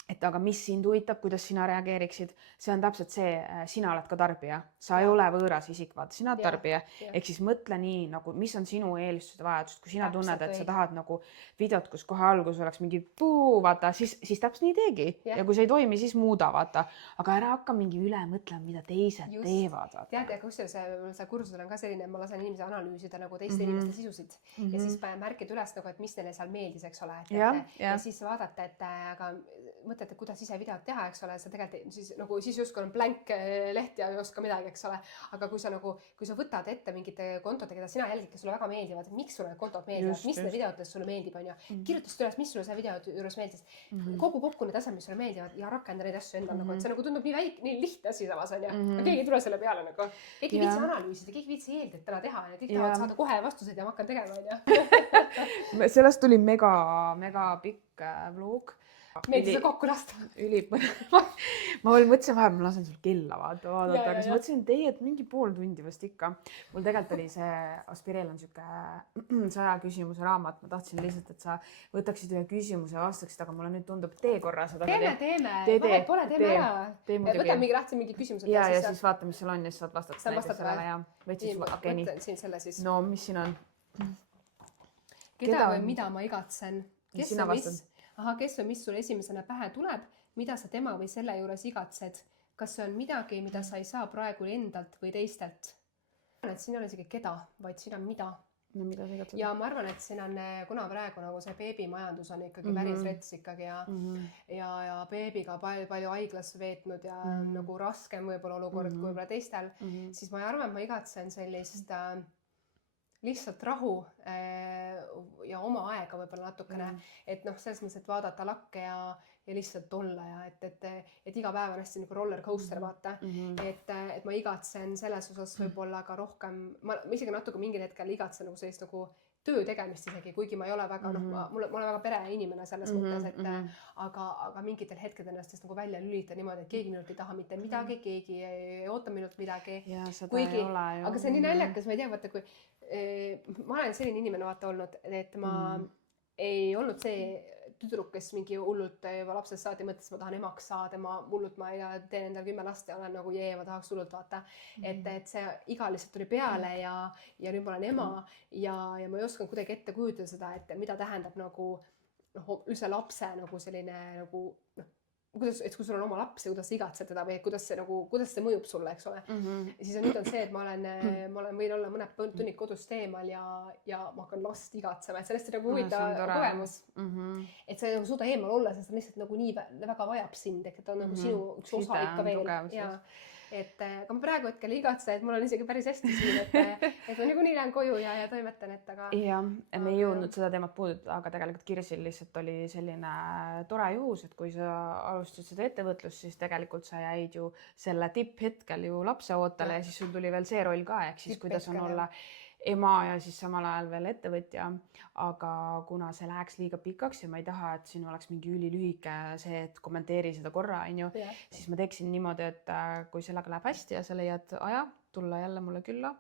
et aga mis sind huvitab, kuidas sina reageeriksid, see on täpselt see, sina oled ka tarbija, sa ei ole võõras isik, vaata, sina oled tarbija, ehk siis mõtle nii, nagu, mis on sinu eelistused vajadused, kui sina tunned, et sa tahad nagu videot, kus kohe algus oleks mingi puu, vaata, siis täpselt nii teegi ja kui see ei toimi, siis muuda, vaata, aga ära hakka mingi üle mõtlema, mida teised teevad. Vaata. Tead, ja kusjuures see kursusel on ka selline, ma lasen inimese analüüsida nagu teiste inimeste sisusid ja siis märkida üles, nagu, et mis neile seal meeldis, eks ole, ja siis vaadata, et aga mõtled, et kuidas ise videot teha, eks ole, sa tegelikult siis nagu siis justkui on blank leht ja ei oska midagi, eks ole, aga kui sa võtad ette mingite kontode, keda sina jälgid, kes sulle väga meeldivad, miks sulle kontod meeldivad, mis need videotes sulle meeldib, on ju, kirjutast üles, mis sulle see video juures meeldis, kogu kokku need asjad, mis sulle meeldivad ja rakenda neid asju endal, nagu, et see nagu tundub nii väike, nii lihtne asi samas, on ju, aga keegi ei tule selle peale, nagu, keegi viitsi analüüsida, keegi viitsi eeldada täna teha ja kõik tahavad saada kohe vastused ja ma hakkan tegema, on ju. Sellest tuli mega pikk vlog. meeldis see kokku lasta. Ülipõnev. Ma veel mõtlesin vahepeal, ma lasen sul kella vaadata, aga siis mõtlesin, et ei, et mingi pool tundi vast ikka. Mul tegelikult oli see Aspireel on siuke 100 küsimuse raamat. Ma tahtsin lihtsalt, et sa võtaksid ühe küsimuse ja vastaksid, aga mulle nüüd tundub, tee korra seda. Teeme. Vahet pole, teeme ära. Võta mingi lahti mingi küsimused. Ja siis vaata, mis seal on ja siis saad vastata sellele. Mõtlen siin selle siis. No, mis siin on? Keda või mida ma igatsen? Kes või mis sulle esimesena pähe tuleb? Mida sa tema või selle juures igatsed? Kas see on midagi, mida sa ei saa praegu endalt või teistelt? Et siin ei ole isegi keda, vaid siin on mida. No, mida sa igatsed? Ja ma arvan, et siin on, kuna praegu nagu see beebimajandus on ikkagi päris rets ikkagi ja beebiga palju haiglasse veetnud ja nagu raskem võib-olla olukord kui võib-olla teistel, siis ma arvan, et ma igatsen sellist lihtsalt rahu ja oma aega võib-olla natukene, et noh, selles mõttes, et vaadata lakke ja lihtsalt olla ja et iga päev on hästi nagu roller coaster, vaata, et ma igatsen selles osas võib-olla ka rohkem, ma isegi natuke mingil hetkel igatsen nagu sellist nagu töö tegemist isegi, kuigi ma ei ole väga, ma olen väga pereinimene selles mõttes, et aga mingitel hetkedel ennast nagu välja lülita niimoodi, et keegi minult ei taha mitte midagi, keegi ei oota minult midagi. Kuigi, aga see on nii näljakas, ma ei tea, vaata, kui ma olen selline inimene vaata olnud, et ma ei olnud see tüdruk, kes mingi hullult juba lapsest saati mõttes, ma tahan emaks saada, ma hullult, ma teen endal 10 last ja olen nagu ma tahaks hullult vaata, et see iga lihtsalt tuli peale ja nüüd ma olen ema ja ma ei osanud kuidagi ette kujutada seda, et mida tähendab nagu üldse lapse nagu selline nagu et kui sul on oma laps ja kuidas sa igatsed teda või kuidas see mõjub sulle, eks ole. Siis nüüd on see, et ma võin olla mõned tunnid kodust eemal ja ma hakkan last igatsema, et sellest on nagu huvitav kogemus. Et sa ei suuda eemal olla, sest ta lihtsalt nagu nii väga vajab sind, et ta on nagu sinu üks osa ikka veel. Aga ma praegu hetkel igatse, et mul on isegi päris hästi siin, et ma niikuinii lähen koju ja toimetan, et aga... Ja, me ei jõudnud seda teemat puudutada, aga tegelikult Kirsil lihtsalt oli selline tore juhus, et kui sa alustasid seda ettevõtlust, siis tegelikult sa jäid ju selle tipphetkel ju lapse ootele ja siis sul tuli veel see roll ka, ehk siis kuidas on olla ema ja siis samal ajal veel ettevõtja, aga kuna see läheks liiga pikaks ja ma ei taha, et siin oleks mingi ülilühike see, et kommenteeri seda korra, siis ma teeksin niimoodi, et kui sellega läheb hästi ja sa leiad aja tulla jälle mulle külla,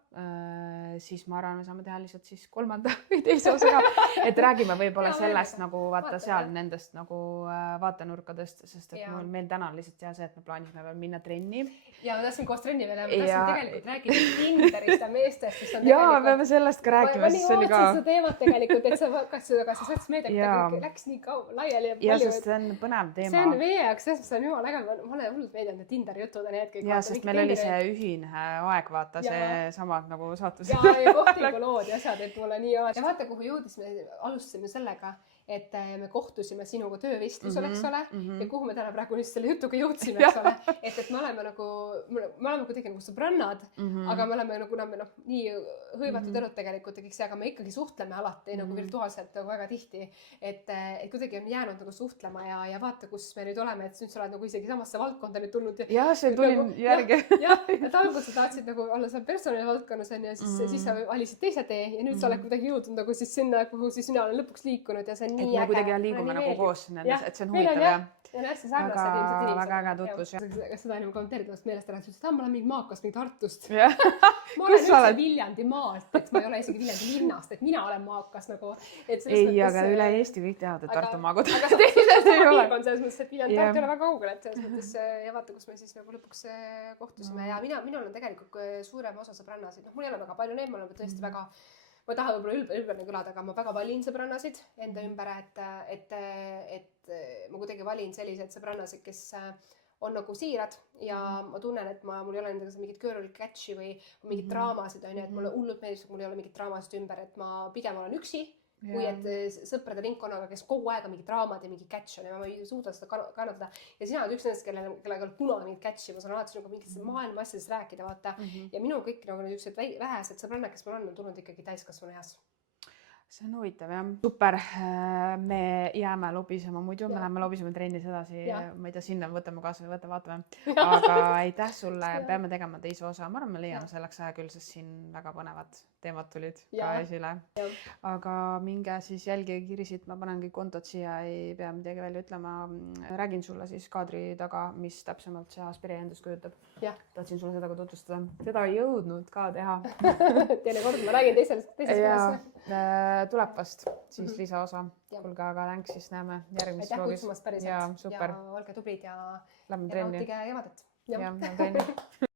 siis ma arvan, me saame teha lihtsalt siis 3. või 2. osa ka, et räägime võib-olla sellest nagu vaata seal nendest nagu vaatenurkadest, sest et meil täna on lihtsalt see, et me plaanisime veel minna trenni. Ja ma tahtsin koos trenni veel, ma tahtsin tegelikult rääkida Tinderist ja meestest, mis on tegelikult... Jaa, peame sellest ka rääkima, siis oli ka... Ma nii ootsin seda teemat tegelikult, et sa hakkas seda, aga sa sotsmeediat läks nii laiali ja palju. Ja, sest see on põnev teema. See on meie jaoks, see on jumal äge, ma olen hullult meeldinud, et Tinderi jutud on hetkel. Ja, sest meil oli see ühine aeg, vaata see samad nagu saatus. Ja kohtiga lood ja asjad, et mulle nii aeg. Ja vaata, kuhu jõudisime, alustasime sellega, et me kohtusime sinuga töövistlusel, eks ole, ja kuhu me täna praegu nüüd selle jutuga jõudsime, eks ole, et me oleme kuidagi nagu sõbrannad, aga me oleme nagu nii hõivatud elud tegelikult, aga me ikkagi suhtleme alati nagu virtuaalselt nagu väga tihti, et kuidagi on jäänud nagu suhtlema ja vaata, kus me nüüd oleme, et nüüd sa oled nagu isegi samasse valdkonda nüüd tulnud. Ja, see tulin järgi. Jah, et alguses sa tahtsid nagu olla seal personalivaldkonnas ja siis sa valisid teise tee ja nüüd sa oled kuidagi jõudnud nagu siis sinna, kuhu siis mina olen lõpuks liikunud ja see on nii äge. Me kuidagi liigume nagu koos nendes, et see on huvitav ja on hästi sarnased ilmselt inimesed. Väga äge tutvus. Seda enam kommenteeritavast meelest ära, et ma olen mingi maakast, mingi Tartust. Ma olen üldse Viljandi maalt, et ma ei ole isegi Viljandi linnast, et mina olen maakas nagu. Ei, aga üle Eesti kõik teavad, et Tartu maakud. Aga sama piirkond selles mõttes, et Viljandi Tartu ei ole väga kaugel, et selles mõttes ja vaata, kus me siis nagu lõpuks kohtusime ja minul on tegelikult suurem osa sõbrannasid. Mul ei ole väga palju neid, mul on tõesti väga ma ei taha võib-olla ülberne kõlada, aga ma väga valin sõbrannasid enda ümber, et ma kuidagi valin sellised sõbrannasid, kes on nagu siirad ja ma tunnen, et mul ei ole nendega mingit girl catch'i või mingit draamasid, et mulle hullult meeldib, et mul ei ole mingit draamasid ümber, et ma pigem olen üksi, kui et sõprade ringkonnaga, kes kogu aeg on mingi draamad ja mingi catch on ja ma ei suuda seda kannatada. Ja sina oled üks nendest, kellega on kunagi mingit catch'i, ma saan alati nagu mingit maailma asjadest rääkida, vaata. Ja minu kõik nagu niisugused vähesed sõbrannad, kes mul on tulnud ikkagi täiskasvanu eas. see on huvitav jah. Super, me jääme lobisema, muidu me läheme lobisema trennis edasi, ma ei tea, sinna võtame kaasa või vaatame. Aga aitäh sulle, peame tegema teise osa, ma arvan, me leiame selleks aja küll, sest siin väga põnevad teemad tulid ka esile. Aga minge siis jälgige Kirsit, ma panen kõik kontod siia, ei pea midagi välja ütlema. Räägin sulle siis kaadri taga, mis täpsemalt see Aspire endast kujutab. Tahtsin sulle seda ka tutvustada. Seda ei jõudnud ka teha. Teine kord ma räägin teises peres. Tuleb vast siis lisaosa. Kuulge, aga länks siis näeme järgmises vlogis. Aitäh kutsumast päriselt. Ja olge tublid ja nautige kevadet. Ja, lähme trenni.